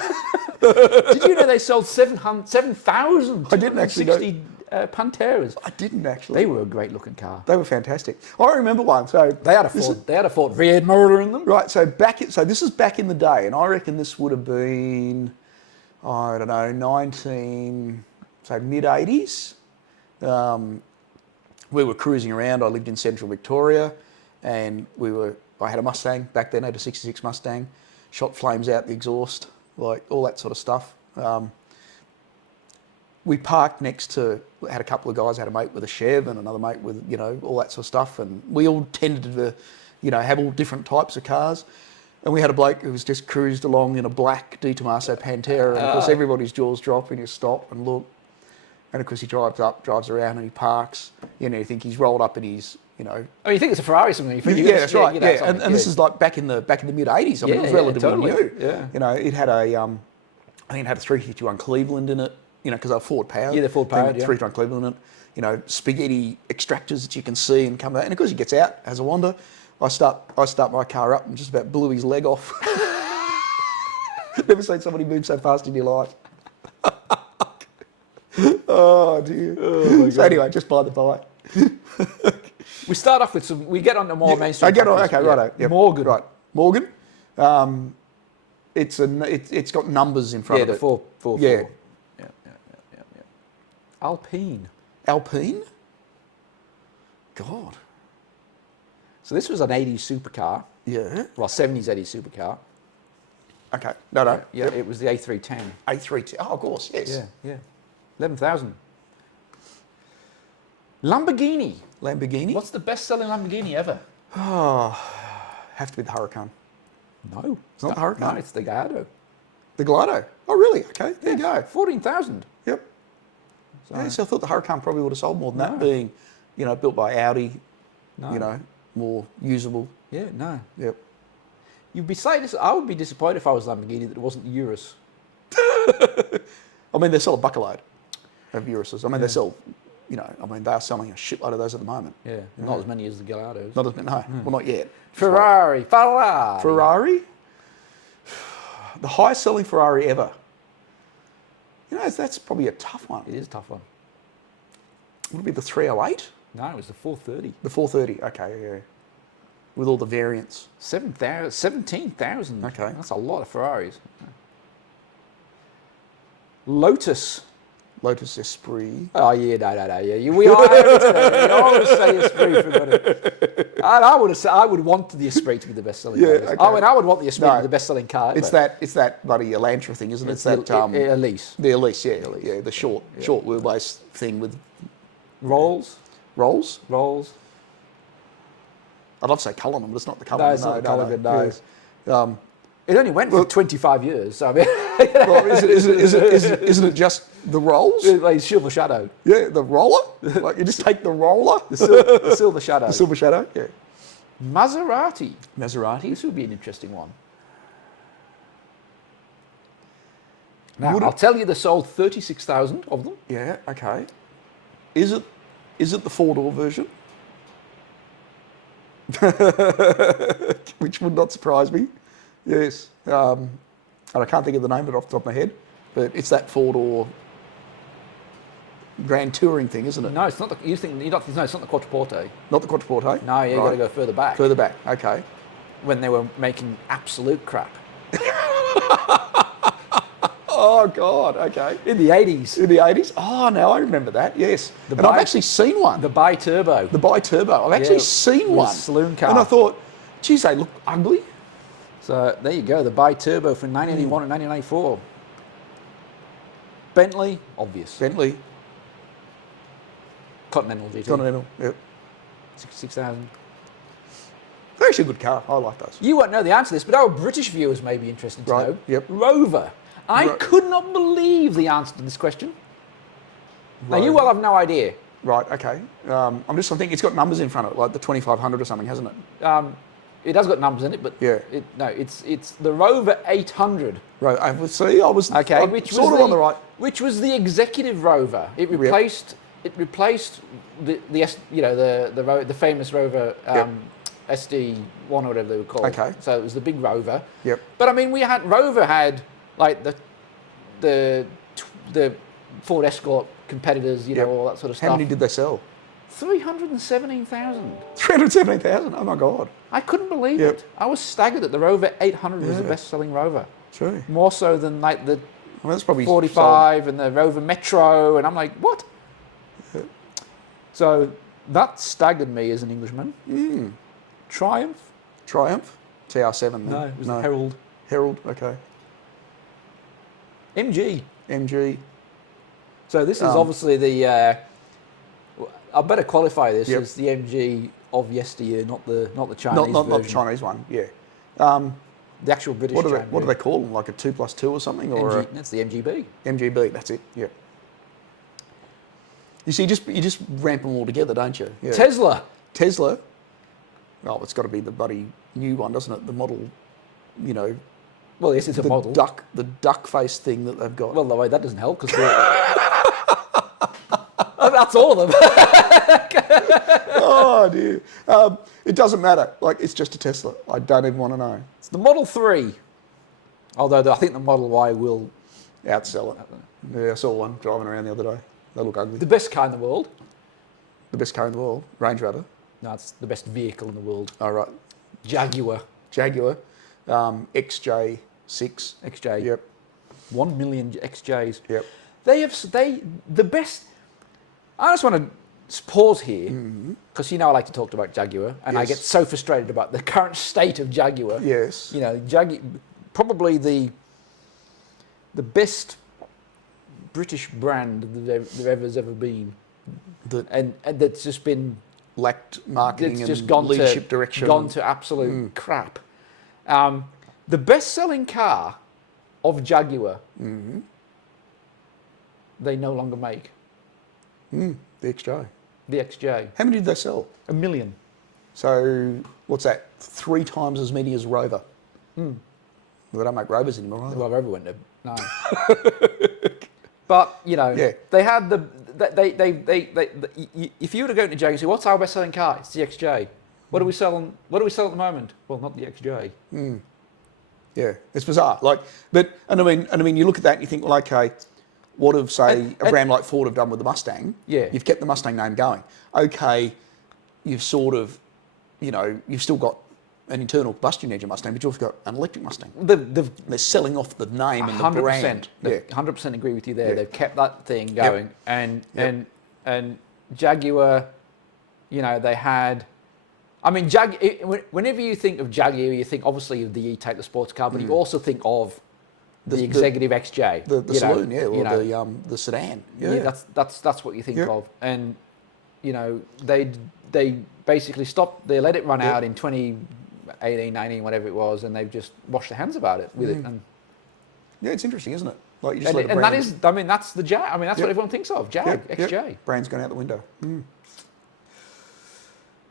Did you know they sold 7,000? I didn't actually know. Panteras. I didn't actually. They were a great looking car. They were fantastic. I remember one. So they had a Ford Red motor in them. Right. So this is back in the day, and I reckon this would have been, I don't know, mid 80s. We were cruising around. I lived in central Victoria, and I had a Mustang back then. I had a '66 Mustang. Shot flames out the exhaust, like all that sort of stuff. We parked had a couple of guys, had a mate with a Chev and another mate with, all that sort of stuff. And we all tended to, have all different types of cars. And we had a bloke who was just cruised along in a black Di Tommaso Pantera. And of course, everybody's jaws drop and you stop and look. And of course, he drives around and he parks. You think he's rolled up in his, Oh, you think it's a Ferrari or something? That's right. Yeah. And this is like back in the mid 80s. I mean, it was relatively new. Yeah. It had I think it had a 351 Cleveland in it. Because they're Ford powered. Yeah, they're Ford powered. 3-ton Cleveland in it. Spaghetti extractors that you can see and come out. And of course, he gets out, has a wander. I start my car up and just about blew his leg off. Never seen somebody move so fast in your life. Oh dear. Oh, so anyway, just by the by. We start off with we get on to more mainstream. I get on. Okay, righto. Yep. Morgan. Right, Morgan. It's got numbers in front of it. 444. Yeah. Alpine. God. So this was an 80s supercar. Yeah. Well, 70s, 80s supercar. Okay. No. Yeah, It was the A310. A310. Oh, of course, yes. Yeah. 11,000. Lamborghini. What's the best-selling Lamborghini ever? Oh, have to be the Huracan. No. It's not the Huracan. No, it's the Gallardo. The Gallardo. Oh, really? Okay, there you go. 14,000. Yep. So I thought the Huracan probably would have sold more than that, being, built by Audi, more usable. Yeah, no. Yep. I would be disappointed if I was Lamborghini that it wasn't Urus. I mean, they sell a bucketload of Uruses. I mean, they sell, they are selling a shitload of those at the moment. Yeah, not as many as the Gallardos. Not as many, no. Well, not yet. Ferrari. The highest selling Ferrari ever. That's probably a tough one. It is a tough one. Would it be the 308? No, it was the 430. The 430, okay, yeah. With all the variants. 17,000. Okay. That's a lot of Ferraris. Lotus. Lotus Esprit. Oh yeah, no. Yeah, we are. I would say Esprit for better. I would want the Esprit to be the best-selling car. okay. I would want the Esprit to be the best-selling car. It's that bloody Elantra thing, isn't it? It's that Elise. The Elise, yeah, the short wheelbase thing with Rolls. I'd love to say Cullinan, but it's not the No, Cullinan. it's not Cullinan. No. Yes. It only went for 25 years. So I mean, well, isn't it just the rolls? It's Silver Shadow. Yeah, the roller. Like you just take the roller. The Silver Shadow. The Silver Shadow. Yeah. Maserati. This would be an interesting one. Now, I'll tell you, they sold 36,000 of them. Yeah. Okay. Is it the 4-door version? Which would not surprise me. Yes. And I can't think of the name of it off the top of my head, but it's that 4-door Grand Touring thing, isn't it? No, it's not. No, it's not the Quattroporte. Not the Quattroporte? No, you got to go further back. Further back, okay. When they were making absolute crap. Oh, God, okay. In the 80s. In the 80s? Oh, no, I remember that, yes. I've actually seen one. The Bi-Turbo. The Bi-Turbo. I've actually seen one. Saloon car. And I thought, geez, they look ugly. So there you go, the Bi-Turbo from 1981 and 1984. Bentley, obvious. Bentley. Continental GT. Continental, yep. 66,000. They're actually a good car. I like those. You won't know the answer to this, but our British viewers may be interested to know. Yep. Rover. I could not believe the answer to this question. Now, you will have no idea. Right, okay. I think it's got numbers in front of it, like the 2500 or something, hasn't it? It has got numbers in it, but yeah. It's the Rover 800. Right, I was on the right. Which was the executive Rover. It replaced the famous Rover SD1 or whatever they were called. Okay. So it was the big Rover. Yep. But I mean, Rover had like the Ford Escort competitors, all that sort of stuff. How many did they sell? 317,000. 317,000? Oh my God. I couldn't believe it. I was staggered that the Rover 800 was the best-selling Rover. True. More so than like the that's probably 45 and the Rover Metro, and I'm like, what? Yeah. So that staggered me as an Englishman. Triumph? TR7 then? No, it was the Herald. Herald, okay. MG. So this is obviously the... I better qualify this as the MG of yesteryear, not the Chinese version. Not the Chinese one, yeah. The actual British what do they call them? Like a 2+2 or something? Or that's the MGB. MGB, that's it, yeah. You see, you just ramp them all together, don't you? Yeah. Tesla. Oh, it's got to be the bloody new one, doesn't it? The model, Well, yes, it's a model. The duck face thing that they've got. Well, no, that doesn't help because that's all of them. Oh dear. It doesn't matter. Like, it's just a Tesla. I don't even want to know. It's the Model 3. Although I think the Model Y will outsell it. Yeah, I saw one driving around the other day. They look ugly. The best car in the world. The best car in the world? Range Rover? No, it's the best vehicle in the world. Oh, right. Jaguar. XJ6. XJ. Yep. 1 million XJs. Yep. The best... I just want to pause here, because I like to talk about Jaguar, and I get so frustrated about the current state of Jaguar. Yes. Probably the best British brand there ever been. And that's just been... lacked marketing it's just and leadership direction. Gone to absolute crap. The best-selling car of Jaguar, they no longer make. The XJ. The XJ. How many did they sell? 1 million. So, what's that? 3 times as many as Rover. They don't make Rovers anymore, either. Well, Rover went to... No. But, they had if you were to go into Jaguar and say, what's our best-selling car? It's the XJ. What do we sell at the moment? Well, not the XJ. Yeah, it's bizarre. But you look at that and you think, well, okay, what have, say, a brand like Ford have done with the Mustang? Yeah. You've kept the Mustang name going. Okay, you've sort of, you've still got an internal combustion engine Mustang, but you've got an electric Mustang. They're selling off the name and the 100%. brand. Yeah. 100% agree with you there. Yeah. They've kept that thing going, and Jaguar, you know, they had. I mean, whenever you think of Jaguar, you think obviously of the E-Type, the sports car, but you also think of the Executive XJ, the saloon, or the sedan. Yeah, that's what you think of, and you know they basically stopped. They let it run out in 2018, 19, whatever it was, and they've just washed their hands about it with it. And yeah, it's interesting, isn't it? Like you just and that is, I mean, that's the Jag. I mean, that's what everyone thinks of. Jag, XJ. Yep. Brand's gone out the window.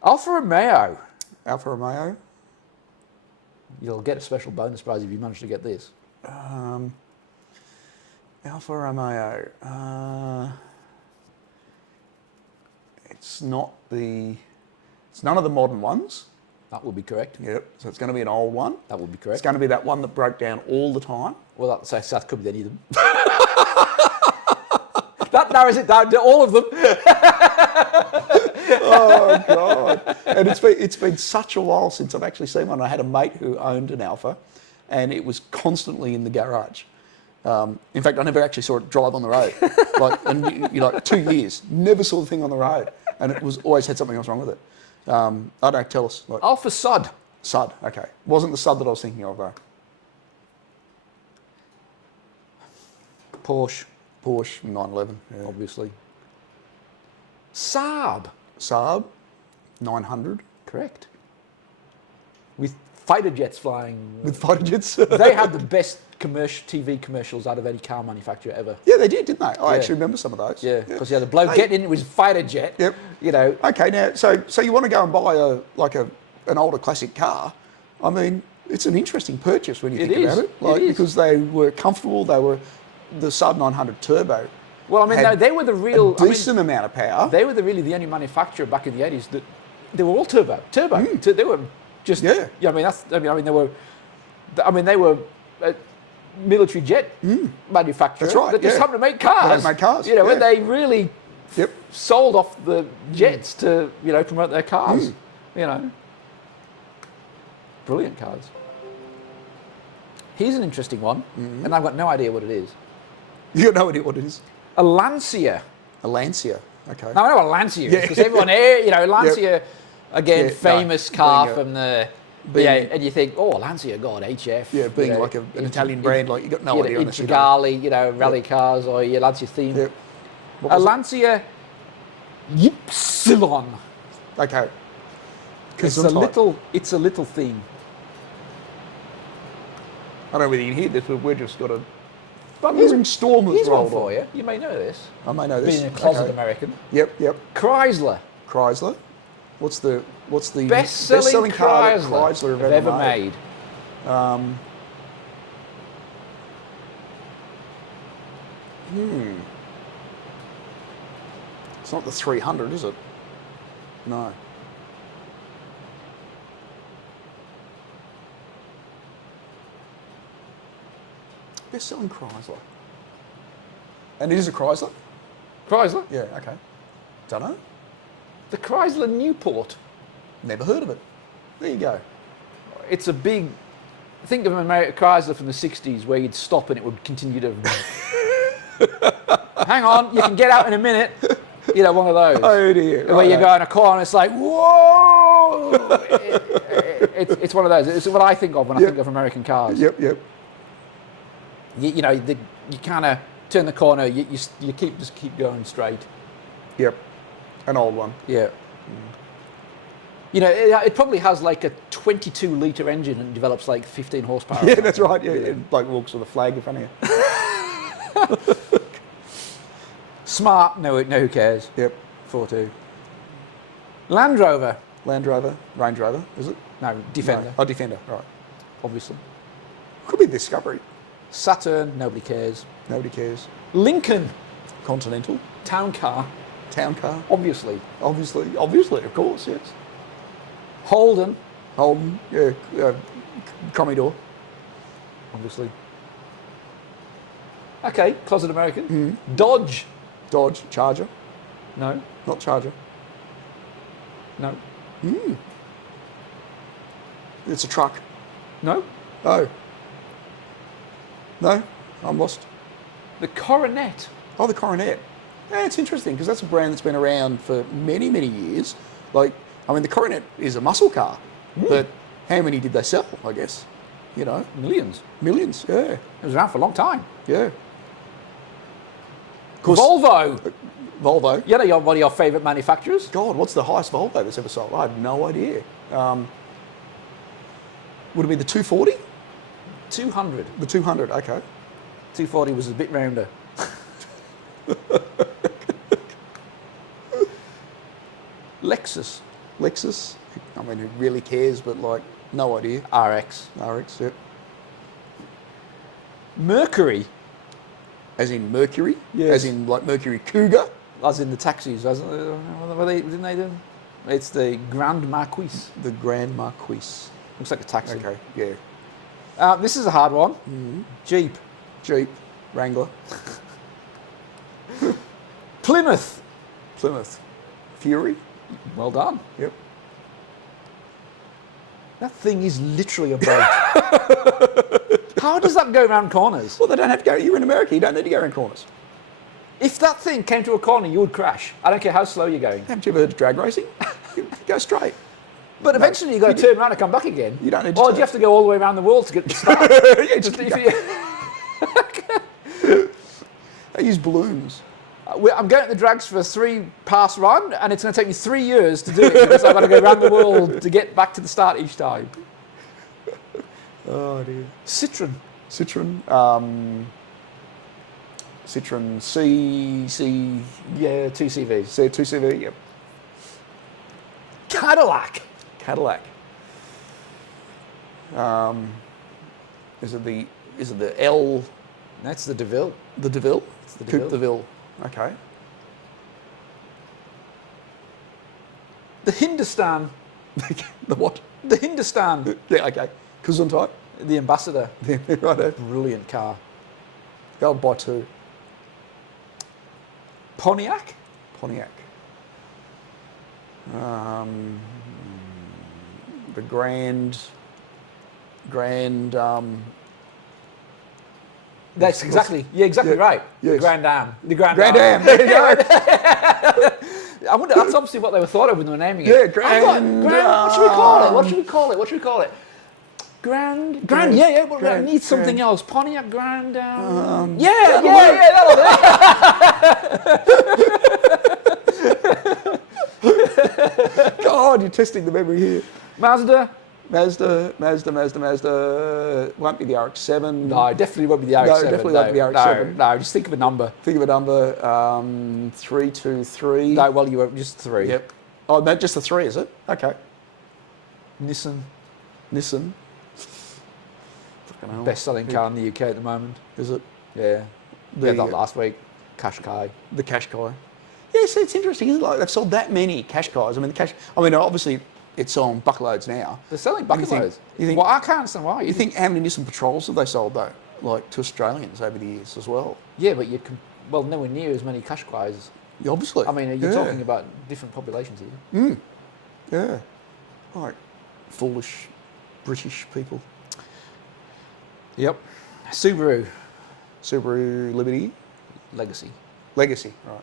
Alfa Romeo. Alfa Romeo. You'll get a special bonus prize if you manage to get this. Alfa Romeo. It's none of the modern ones. That would be correct. Yep. So it's going to be an old one. That would be correct. It's going to be that one that broke down all the time. Well, that could be any of them. That narrows it down to all of them. Oh God! And it's been such a while since I've actually seen one. I had a mate who owned an Alfa, and it was constantly in the garage. In fact, I never actually saw it drive on the road. Like 2 years, never saw the thing on the road, and it was always had something else wrong with it. I don't know, tell us. Like, Alfa Sud. Sud, okay. Wasn't the Sud that I was thinking of though. Porsche 911, obviously. Saab 900. Correct. With fighter jets flying. With fighter jets. They had the best TV commercials out of any car manufacturer ever. Yeah, they did, didn't they? I actually remember some of those. Yeah, because you had a bloke getting in, it was fighter jet. Yep. You know. Okay, now, so you want to go and buy an older classic car? I mean, it's an interesting purchase when you think about it. Because they were comfortable. They were the Sub 900 Turbo. Well, I mean, they were the real decent amount of power. They were really the only manufacturer back in the 80s that they were all turbo. They were just they were military jet manufacturer. That's right. That just happened to make cars. They made cars. You know, when they really sold off the jets to promote their cars. You know, brilliant cars. Here's an interesting one, and I've got no idea what it is. You got no idea what it is? A Lancia. A Lancia, okay. Now I know what a Lancia is because everyone here, Lancia, again, famous car from the. And you think, oh, Lancia, God, HF. Yeah, being like an Italian brand, like you got no idea. Intrigali, rally cars or your Lancia theme. Yep. A Lancia Ypsilon. Okay. It's a little theme. I don't know whether you can hear this, but we've just got a buzzing storm that's rolled for you. You may know this. I may know this. Being a closet American. Yep. Chrysler. What's the best-selling car that Chrysler have ever made? It's not the 300, is it? No. Best-selling Chrysler. And it is a Chrysler? Chrysler? Yeah, okay. Don't know. The Chrysler Newport. Never heard of it. There you go. It's a big... Think of an American Chrysler from the 60s where you'd stop and it would continue to... Hang on, you can get out in a minute. One of those. Oh dear. Where you go in a car and it's like, whoa! It's one of those. It's what I think of when I think of American cars. Yep. You kind of turn the corner, you keep going straight. Yep. An old one. Yeah. It probably has like a 22-litre engine and develops like 15 horsepower. Yeah, that's right. Yeah. It like walks with a flag in front of you. Smart. No, who cares? Yep. 4.2. Land Rover. Range Rover, is it? No, Defender. No. Oh, Defender, right. Obviously. Could be Discovery. Saturn. Nobody cares. Lincoln. Continental. Town car. Obviously, of course, yes. Holden, yeah. Commodore. Obviously. Okay, closet American. Dodge. Charger. No. Not Charger. No. It's a truck. No. Oh. No, I'm lost. The Coronet. Oh, the Coronet. Yeah, it's interesting because that's a brand that's been around for many, many years. Like, I mean, the Coronet is a muscle car, but how many did they sell, I guess? You know? Millions. Millions, yeah. It was around for a long time. Yeah. Volvo. Volvo. Yeah, they're one of your favourite manufacturers. God, what's the highest Volvo that's ever sold? I have no idea. Would it be the 240? 200. The 200, okay. 240 was a bit rounder. Lexus. Lexus. I mean, who really cares, but like, no idea. RX. RX, yep. Mercury. As in Mercury? Yes. As in like Mercury Cougar? As in the taxis. Didn't they do? It's the Grand Marquis. The Grand Marquis. Looks like a taxi. Okay, yeah. This is a hard one. Jeep. Jeep. Wrangler. Plymouth. Plymouth. Fury. Well done. Yep. That thing is literally a boat. How does that go around corners? Well, they don't have to go. You're in America. You don't need to go around corners. If that thing came to a corner, you would crash. I don't care how slow you're going. Haven't you ever heard of drag racing? Go straight. But eventually you've got to turn around and come back again. You don't need to. Or do you have to go all the way around the world to get to start? Yeah, just They use balloons. I'm going to the drags for a 3-pass run, and it's going to take me 3 years to do it because I've got to go around the world to get back to the start each time. Oh dear. Citroen. Citroen. Citroen C. Yeah, 2CV. C2CV. Yep. Cadillac. Cadillac. Is it the L? That's the DeVille. The DeVille. It's the Coupe DeVille. DeVille. Okay. The Hindustan. The what? The Hindustan. Yeah. Okay. Gesundheit. The Ambassador. Right. Brilliant car. I'll buy 2. Pontiac. Pontiac. The Grand. That's exactly. Yeah, exactly right. Yes. The Grand Am. The Grand Grand Am. There you go. I wonder. That's obviously what they were thought of when they were naming it. Yeah, Grand. What should we call it? What should we call it? What should we call it? Grand. Yeah. But I need something else. Pontiac Grand. Yeah. That'll do. God, you're testing the memory here. Mazda. Mazda. Won't be the RX-7. No, definitely won't be the RX-7. No, definitely won't be the RX-7. No, just think of a number. Think of a number. 323. No, well, you won't. Just 3. Yep. Oh, no, just the 3, is it? Okay. Nissan. Fucking hell. Best-selling car in the UK at the moment. Is it? Yeah. We had that last week. Qashqai. The Qashqai. Yeah, so it's interesting, isn't it? Like, they've sold that many Qashqais. Obviously, it's on buckloads now. They're selling bucketloads. You think? Well, I can't understand why. You think how many Nissan Patrols have they sold though, like to Australians over the years as well? Yeah, but nowhere near as many Qashqais. Yeah, obviously. I mean, you're talking about different populations here. Yeah. Like foolish British people. Yep. Subaru. Liberty. Legacy. Right.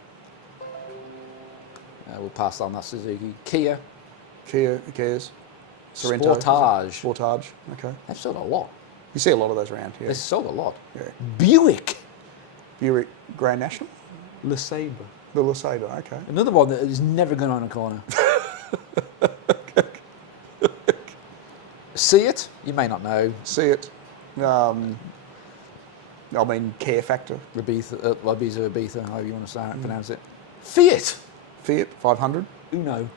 We'll pass on that. Suzuki. Kia. Kias. Sorrento. Sportage. Okay. They've sold a lot. You see a lot of those around here. They've sold a lot. Yeah. Buick. Grand National. LeSabre. The LeSabre. Okay. Another one that is never going on a corner. Seat. You may not know. Seat. Care Factor. Ibiza, however you want to say it, pronounce it. Fiat 500. Uno.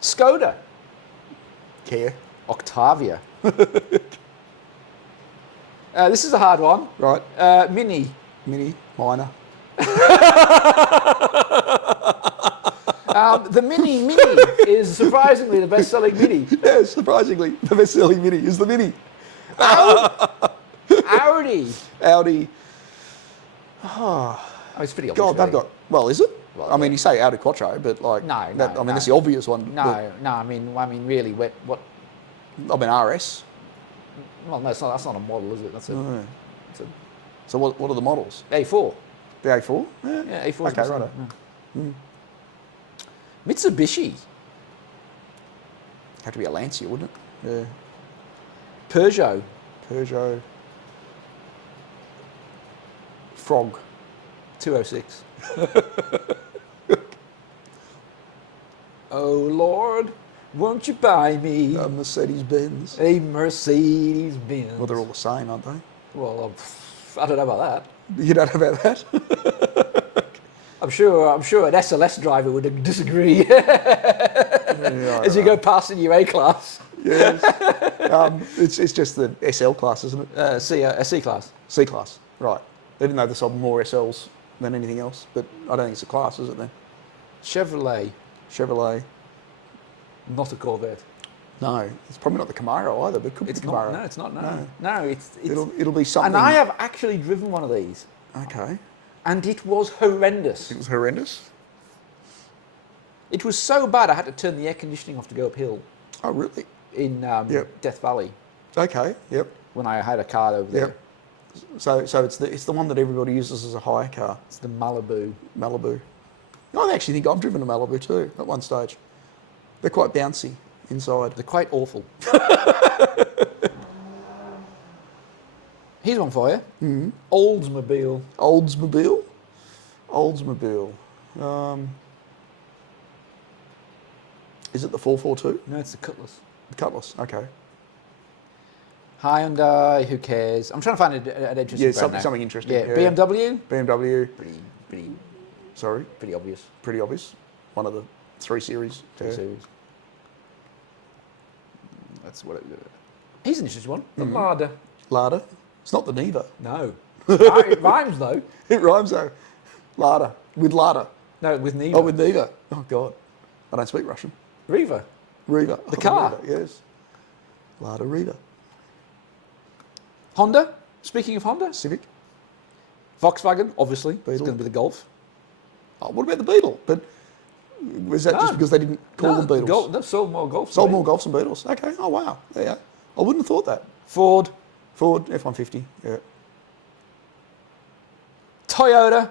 Skoda. Kia. Octavia. This is a hard one. Right. Mini. Minor. The Mini is surprisingly the best-selling Mini. Yeah, surprisingly, the best-selling Mini is the Mini. Audi. Audi. Oh, it's pretty obvious. God, they've got. Well, is it? Well, I mean, you say Audi Quattro, but like, No, that's the obvious one. No, I mean, really, what? I mean, RS. Well, no, that's not a model, is it? That's a. It's a So what are the models? A4. The A4? Yeah, A4. Okay, right. Mitsubishi. Have to be a Lancia, wouldn't it? Yeah. Peugeot. Frog. 206. Oh Lord, won't you buy me A Mercedes-Benz. a Mercedes Benz? Well, they're all the same, aren't they? Well, I don't know about that. You don't know about that? I'm sure an SLS driver would disagree. As you go past in your A class. Yes. It's just the SL class, isn't it? A C class. C class, right. Even though they sold more SLs than anything else, but I don't think it's a class, is it then? Chevrolet. Not a Corvette. No, it's probably not the Camaro either, but it could be the Camaro. No, it's not. No, it's it'll be something. And I have actually driven one of these. Okay. And it was horrendous. It was horrendous? It was so bad I had to turn the air conditioning off to go uphill. Oh, really? In Death Valley. Okay, yep. When I had a car over there. Yep. So it's the one that everybody uses as a hire car. It's the Malibu. I actually think I've driven a Malibu too at one stage. They're quite bouncy inside. They're quite awful. Here's one for you. Mm-hmm. Oldsmobile. Is it the 442? No, it's the Cutlass. The Cutlass, okay. Hyundai, who cares? I'm trying to find an interesting brand something interesting. Yeah, BMW. Pretty obvious. One of the 3 Series. 3 Series. That's what it is. Here's an interesting one. The Lada. Lada? It's not the Neva. No. It rhymes though. It rhymes though. Lada. With Lada. No, with Neva. Oh, with Neva. Oh, God. I don't speak Russian. Riva. The car. Riva, yes. Lada Riva. Honda. Speaking of Honda. Civic. Volkswagen, obviously. Beetle. It's going to be the Golf. Oh, what about the Beetle? But was that just because they didn't call them Beetles? They've sold more Golfs. Sold more Golfs than Beetles. Okay. Oh, wow. Yeah. I wouldn't have thought that. Ford F-150. Yeah. Toyota.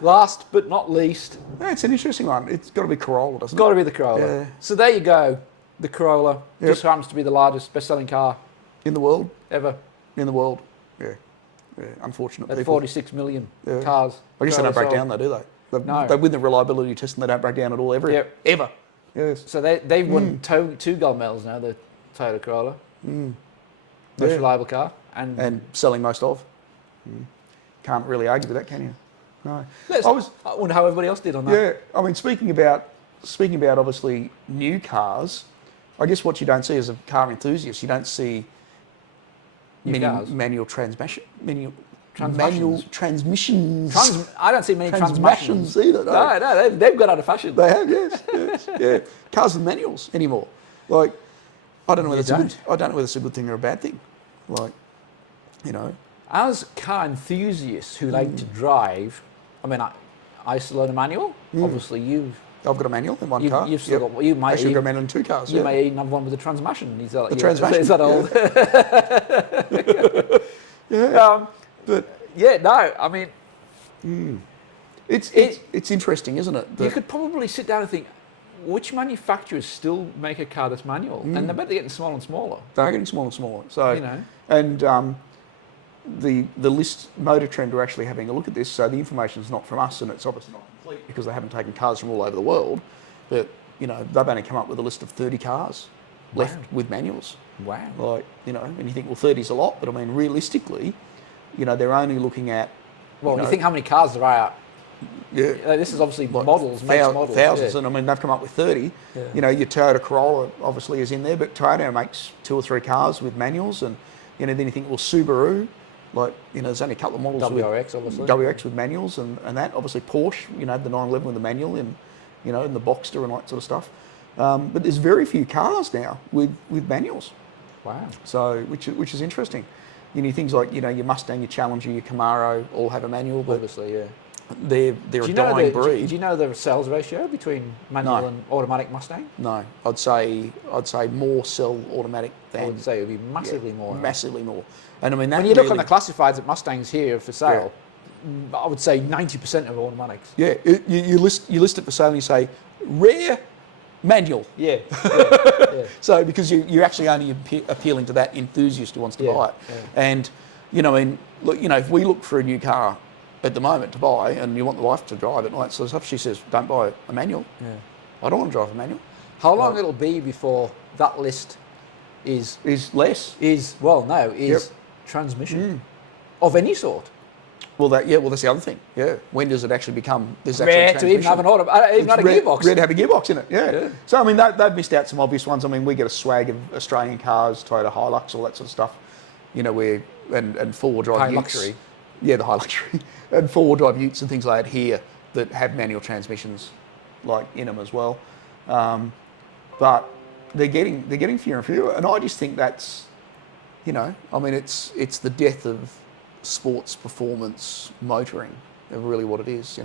Last but not least. Yeah, it's an interesting one. It's got to be Corolla, doesn't it? Got to be the Corolla. Yeah. So there you go. The Corolla just happens to be the largest best-selling car in the world. Ever. In the world. Yeah. Unfortunate At people. 46 million cars. I guess they don't break down though, do they? No. They win the reliability test and they don't break down at all ever. Ever. Yes. So they've won 2 gold medals now, the Toyota Corolla. Most reliable car. And selling most of. Can't really argue with that, can you? No. I wonder how everybody else did on that. Yeah. I mean, speaking about obviously new cars, I guess what you don't see as a car enthusiast, you don't see manual transmissions. I don't see many transmissions either. No, they've got out of fashion. They have, yes. Yeah. Cars with manuals anymore. Like, I don't know whether it's a good thing or a bad thing. Like, you know. As car enthusiasts who like to drive, I mean, I still own a manual. Obviously, I've got a manual in one car. You've still got. You might. Actually, got a manual in 2 cars. You may even have one with a transmission. Is that old? But no, I mean, it's interesting, isn't it? You could probably sit down and think, which manufacturers still make a car that's manual? And I bet they're getting smaller and smaller. They're getting smaller and smaller. So and the list Motor Trend are actually having a look at this. So the information is not from us, and it's obviously not complete because they haven't taken cars from all over the world. But they've only come up with a list of 30 cars left with manuals. Wow. Like, and you think, well, 30 is a lot, but I mean, realistically, they're only looking at. Well, you think how many cars there are. Yeah. This is obviously models, thousands, and I mean they've come up with 30. Yeah. Your Toyota Corolla obviously is in there, but Toyota makes 2 or 3 cars with manuals, and then you think, well, Subaru, there's only a couple of models WRX with manuals, and that obviously Porsche, the 911 with the manual, and and the Boxster and that sort of stuff. But there's very few cars now with manuals. Wow. So which is interesting. Things like your Mustang, your Challenger, your Camaro all have a manual, but obviously, They're a dying breed. Do you know the sales ratio between manual and automatic Mustang? No, I'd say more sell automatic than. I would say it would be massively more. Massively more. And I mean, that when you look on the classifieds at Mustangs here for sale, I would say 90% of automatics. Yeah, you list it for sale and you say rare manual. Yeah. So because you're actually only appealing to that enthusiast who wants to buy it. Yeah. And look, if we look for a new car at the moment to buy, and you want the wife to drive it and all that sort of stuff, she says, don't buy a manual. Yeah. I don't want to drive a manual. How long it'll be before that list is transmission of any sort? Well, that's the other thing. Yeah. When does it actually become rare to even have an even not a gearbox? Rare to have a gearbox in it. Yeah. So I mean, they've missed out some obvious ones. I mean, we get a swag of Australian cars, Toyota Hilux, all that sort of stuff. And four-wheel drive high utes. Luxury. Yeah, the high luxury. And four-wheel drive utes and things like that here that have manual transmissions like in them as well. But they're getting fewer and fewer, and I just think that's, it's the death of sports performance motoring, really what it is,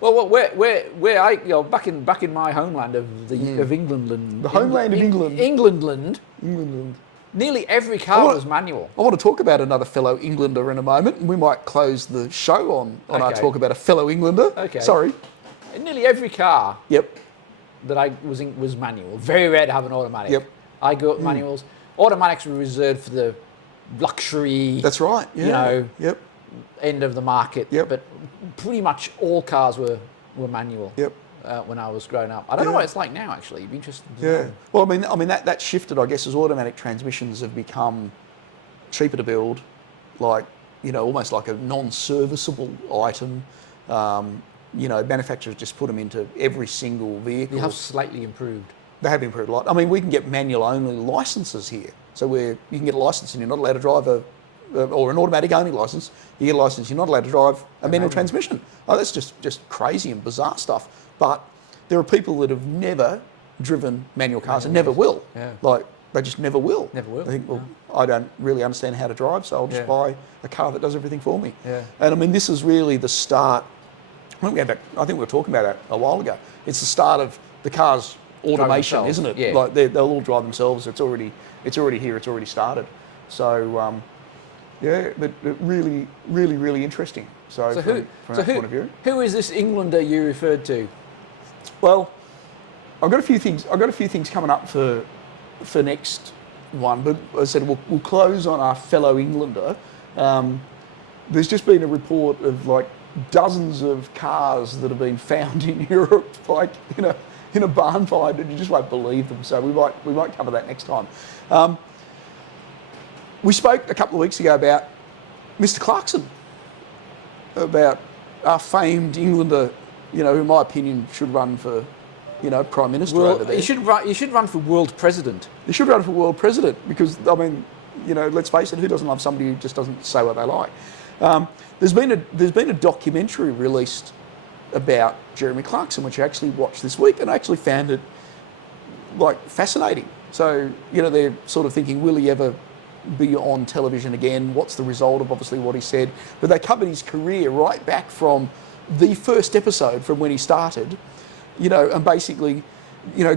Well, where I back in my homeland of Englandland, the homeland of England, Englandland. Nearly every car was manual. I want to talk about another fellow Englander in a moment, and we might close the show on our talk about a fellow Englander. Okay. Sorry. Nearly every car. Yep. That I was manual. Very rare to have an automatic. Yep. I grew up manuals. Automatics were reserved for the luxury. That's right. Yeah. Yep. End of the market. Yep. But pretty much all cars were manual. Yep. When I was growing up. I don't know what it's like now, actually. It'd be interesting to know. Well, I mean that shifted, I guess, as automatic transmissions have become cheaper to build, almost like a non-serviceable item. Manufacturers just put them into every single vehicle. They have slightly improved. They have improved a lot. I mean, we can get manual-only licenses here. So you can get a license and you're not allowed to drive or an automatic-only license. You get a license, you're not allowed to drive a manual transmission. Oh, that's just crazy and bizarre stuff. But there are people that have never driven manual cars and never will. Yeah. They just never will. Never will. They think, I don't really understand how to drive, so I'll just buy a car that does everything for me. Yeah. And I mean, this is really the start. I think we were talking about it a while ago. It's the start of the car's automation, isn't it? Yeah. They'll all drive themselves. It's already here. It's already started. So but really, really, really interesting. So from that point of view, who is this Englander you referred to? Well, I've got a few things coming up for next one, but as I said, we'll close on our fellow Englander. There's just been a report of dozens of cars that have been found in Europe, in a barn find, and you just won't believe them. So we might cover that next time. We spoke a couple of weeks ago about Mr. Clarkson, about our famed Englander, who in my opinion should run for, Prime Minister over there. You should run for World President. You should run for World President because, I mean, let's face it, who doesn't love somebody who just doesn't say what they like? There's been a documentary released about Jeremy Clarkson, which I actually watched this week, and I actually found it fascinating. So they're sort of thinking, will he ever be on television again? What's the result of obviously what he said? But they covered his career right back from the first episode, from when he started, and basically,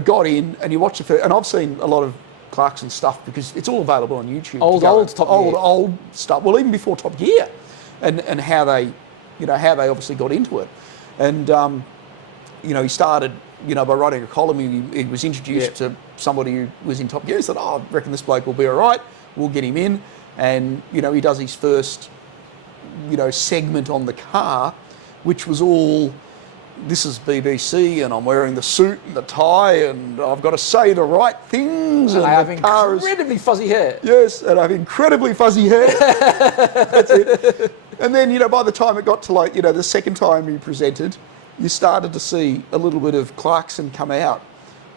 got in, and you watch the first, and I've seen a lot of Clarkson stuff because it's all available on YouTube. Old stuff. Well, even before Top Gear, and how they obviously got into it, and he started by writing a column. He was introduced to somebody who was in Top Gear. He said, I reckon this bloke will be all right. We'll get him in, and he does his first segment on the car, which was all, this is BBC, and I'm wearing the suit and the tie, and I've got to say the right things. And I have incredibly fuzzy hair. Yes, and I have incredibly fuzzy hair. That's it. And then, by the time it got to the second time he presented, you started to see a little bit of Clarkson come out.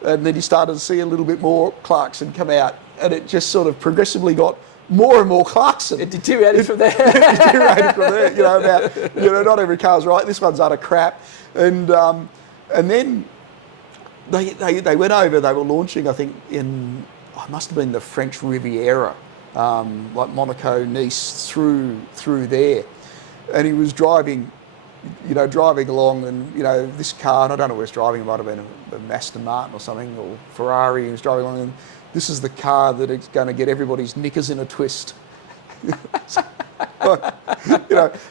And then you started to see a little bit more Clarkson come out. And it just sort of progressively got more and more Clarkson. It deteriorated from there. About, not every car's right. This one's utter crap. And then they went over, they were launching, I think, it must have been the French Riviera, Monaco, Nice, through there. And he was driving driving along, and this car, and I don't know where it's driving. It might have been an Aston Martin or something, or Ferrari. He was driving along, and this is the car that is going to get everybody's knickers in a twist. And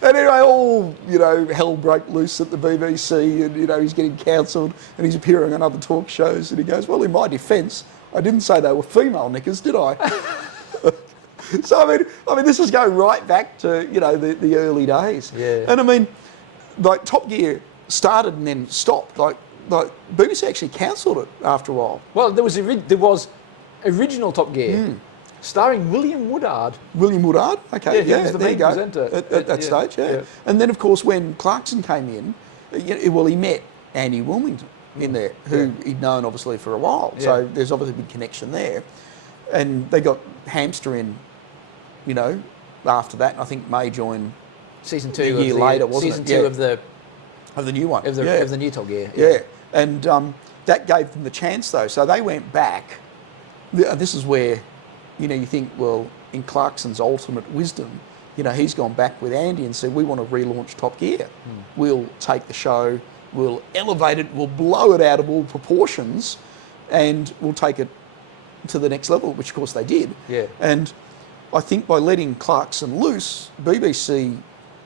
anyway, all hell broke loose at the BBC, and he's getting cancelled, and he's appearing on other talk shows, and he goes, "Well, in my defence, I didn't say they were female knickers, did I?" So I mean, this is going right back to the early days. Yeah. And I mean, like Top Gear started and then stopped. Like BBC actually cancelled it after a while. Well, there was original Top Gear. Starring William Woodard. William Woodard, okay, he was the main presenter at that stage, yeah. And then, of course, when Clarkson came in, he met Andy Wilmington in there, who he'd known obviously for a while. Yeah. So there's obviously a big connection there. And they got Hamster in, after that. And I think May joined Season 2 a year later, wasn't season it? 2 of the new one. of the new Top Gear. Yeah. And that gave them the chance, though. So they went back. This is where you think, well, in Clarkson's ultimate wisdom, he's gone back with Andy and said, we want to relaunch Top Gear. We'll take the show, we'll elevate it, we'll blow it out of all proportions, and we'll take it to the next level, which of course they did. Yeah. And I think by letting Clarkson loose, BBC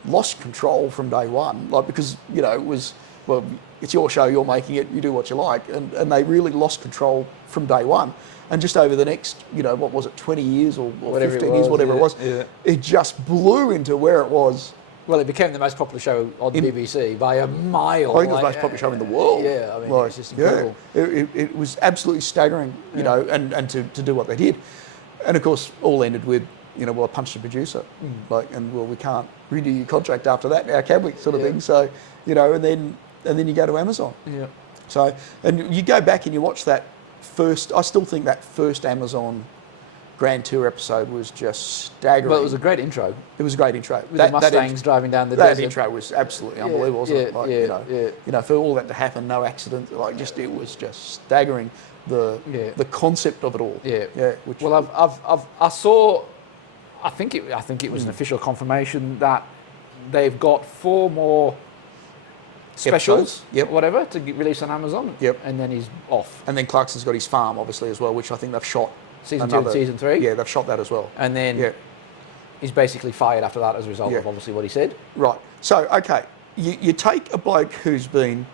lost control from day one, because, it was, well, it's your show, you're making it, you do what you like, and they really lost control from day one. And just over the next, 20 years or 15 years, whatever it was, it just blew into where it was. Well, it became the most popular show on the BBC by a mile. I think it was the most popular show in the world. Yeah, I mean, it's just incredible. Yeah, it was absolutely staggering, and to do what they did. And of course, all ended with, well, I punched the producer, and we can't renew your contract after that now, can we, sort of thing. So, and then you go to Amazon. Yeah. So, and you go back and you watch that I still think that first Amazon Grand Tour episode was just staggering. Well, it was a great intro. It was a great intro. With the Mustangs driving down the desert. That intro was absolutely unbelievable, wasn't it? For all that to happen, no accident, it was just staggering. The concept of it all. Yeah. Which, I think it was an official confirmation that they've got 4 more specials, whatever, to get released on Amazon. Yep. And then he's off. And then Clarkson's got his farm, obviously, as well, which I think they've shot. Season 2 and Season 3? Yeah, they've shot that as well. And then he's basically fired after that as a result of obviously what he said. Right. So, okay, you take a bloke who's been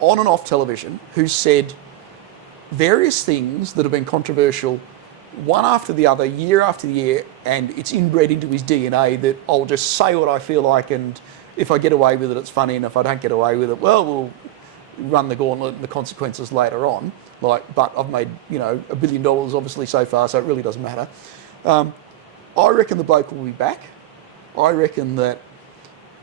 on and off television, who's said various things that have been controversial, one after the other, year after year, and it's inbred into his DNA that I'll just say what I feel like, and if I get away with it, it's funny, and if I don't get away with it, well, we'll run the gauntlet and the consequences later on. But I've made, $1 billion obviously so far, so it really doesn't matter. I reckon the bloke will be back. I reckon that...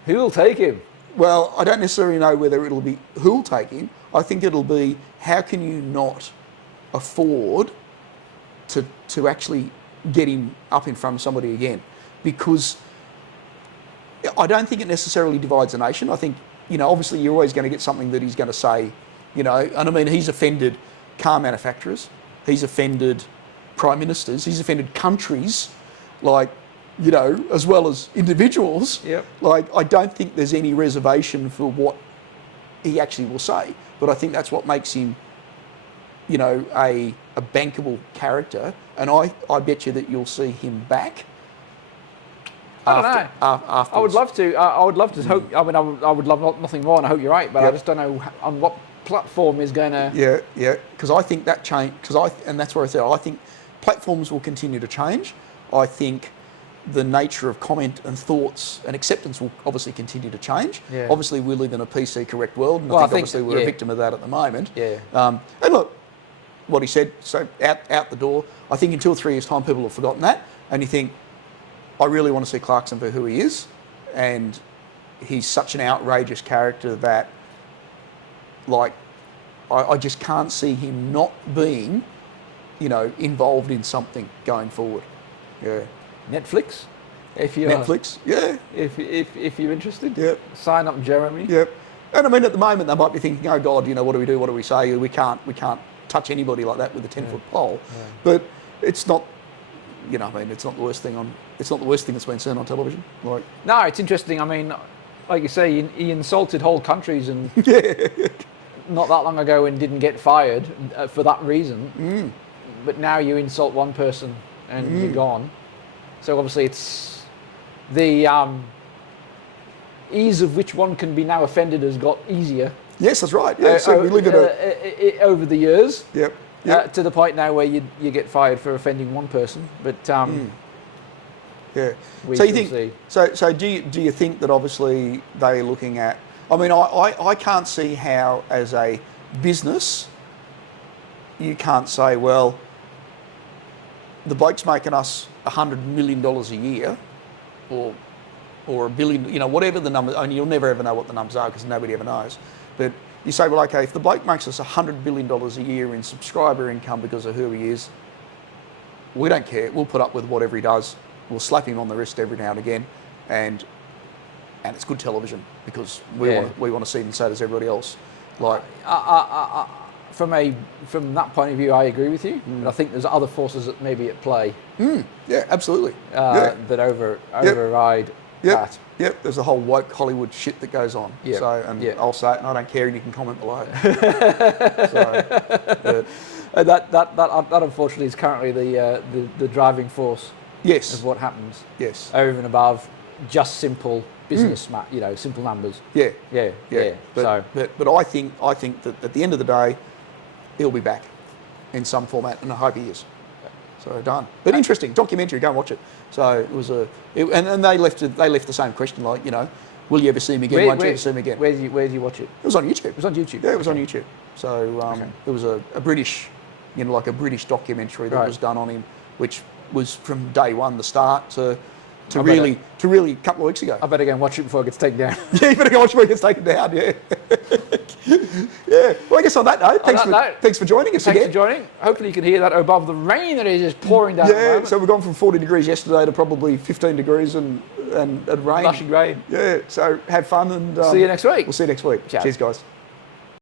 Who will take him? Well, I don't necessarily know whether it'll be who'll take him. I think it'll be how can you not afford to actually get him up in front of somebody again, because I don't think it necessarily divides a nation. I think, obviously you're always going to get something that he's going to say, and I mean, he's offended car manufacturers, he's offended prime ministers, he's offended countries, as well as individuals. Yep. I don't think there's any reservation for what he actually will say, but I think that's what makes him, a bankable character, and I bet you that you'll see him back. I don't know. I would love to. I would love to hope. I mean, I would love nothing more, and I hope you're right. But I just don't know on what platform is going to. Yeah. Because I think that change. And that's where I said I think platforms will continue to change. I think the nature of comment and thoughts and acceptance will obviously continue to change. Yeah. Obviously, we live in a PC correct world, and I think obviously we're a victim of that at the moment. Yeah. And look, what he said. So out the door. I think in 2 or 3 years' time, people have forgotten that, and you think, I really want to see Clarkson for who he is, and he's such an outrageous character that, I just can't see him not being, involved in something going forward. Yeah. Netflix, Netflix, yeah. If you're interested, Yep. Sign up, Jeremy. Yep. And I mean, at the moment, they might be thinking, oh God, what do we do? What do we say? We can't touch anybody like that with a 10-foot pole. Yeah. But it's not. It's not the worst thing it's not the worst thing that's been seen on television. No, it's interesting. I mean, like you say, he insulted whole countries and Yeah. not that long ago and didn't get fired for that reason. But now you insult one person and you're gone. So obviously it's the ease of which one can be now offended has got easier. Yes, that's right. Yeah, so we look at over the years. Yep. To the point now where you get fired for offending one person. But yeah. we So you shall think? see. So do you think that obviously they're looking at? I mean, I can't see how as a business you can't say, well, the bloke's making us $100 million a year, or $1 billion, you know, whatever the number. I mean, you'll never ever know what the numbers are because nobody ever knows. But you say, well, okay, if the bloke makes us $100 billion a year in subscriber income because of who he is, we don't care. We'll put up with whatever he does. We'll slap him on the wrist every now and again, and it's good television because we want to see him, and so does everybody else. Like, from that point of view, I agree with you. But I think there's other forces that may be at play. Yeah, absolutely. That override that. Yep. There's a whole woke Hollywood shit that goes on. Yep. So, I'll say it, and I don't care, and you can comment below. That unfortunately is currently the driving force. Yes. Of what happens. Yes. Over and above just simple business, simple numbers. Yeah. But I think that at the end of the day, he'll be back in some format, and I hope he is. So done. But interesting documentary. Go and watch it. So it was and they left the same question, like, you know, will you ever see him again? Won't you ever see him again? Where did you watch it? It was on YouTube. It was on YouTube. Yeah, it was on YouTube. So it was a British, like a British documentary that was done on him, which was from day one, the start to really a couple of weeks ago. I better go and watch it before it gets taken down. Yeah, you better go watch it before it gets taken down. Yeah. Yeah. Well, I guess on that note, thanks for joining us again. Thanks for joining. Hopefully you can hear that above the rain that is just pouring down. Yeah. So we've gone from 40 degrees yesterday to probably 15 degrees and rain. Lushing rain. Yeah. So have fun and see you next week. We'll see you next week. Ciao. Cheers, guys.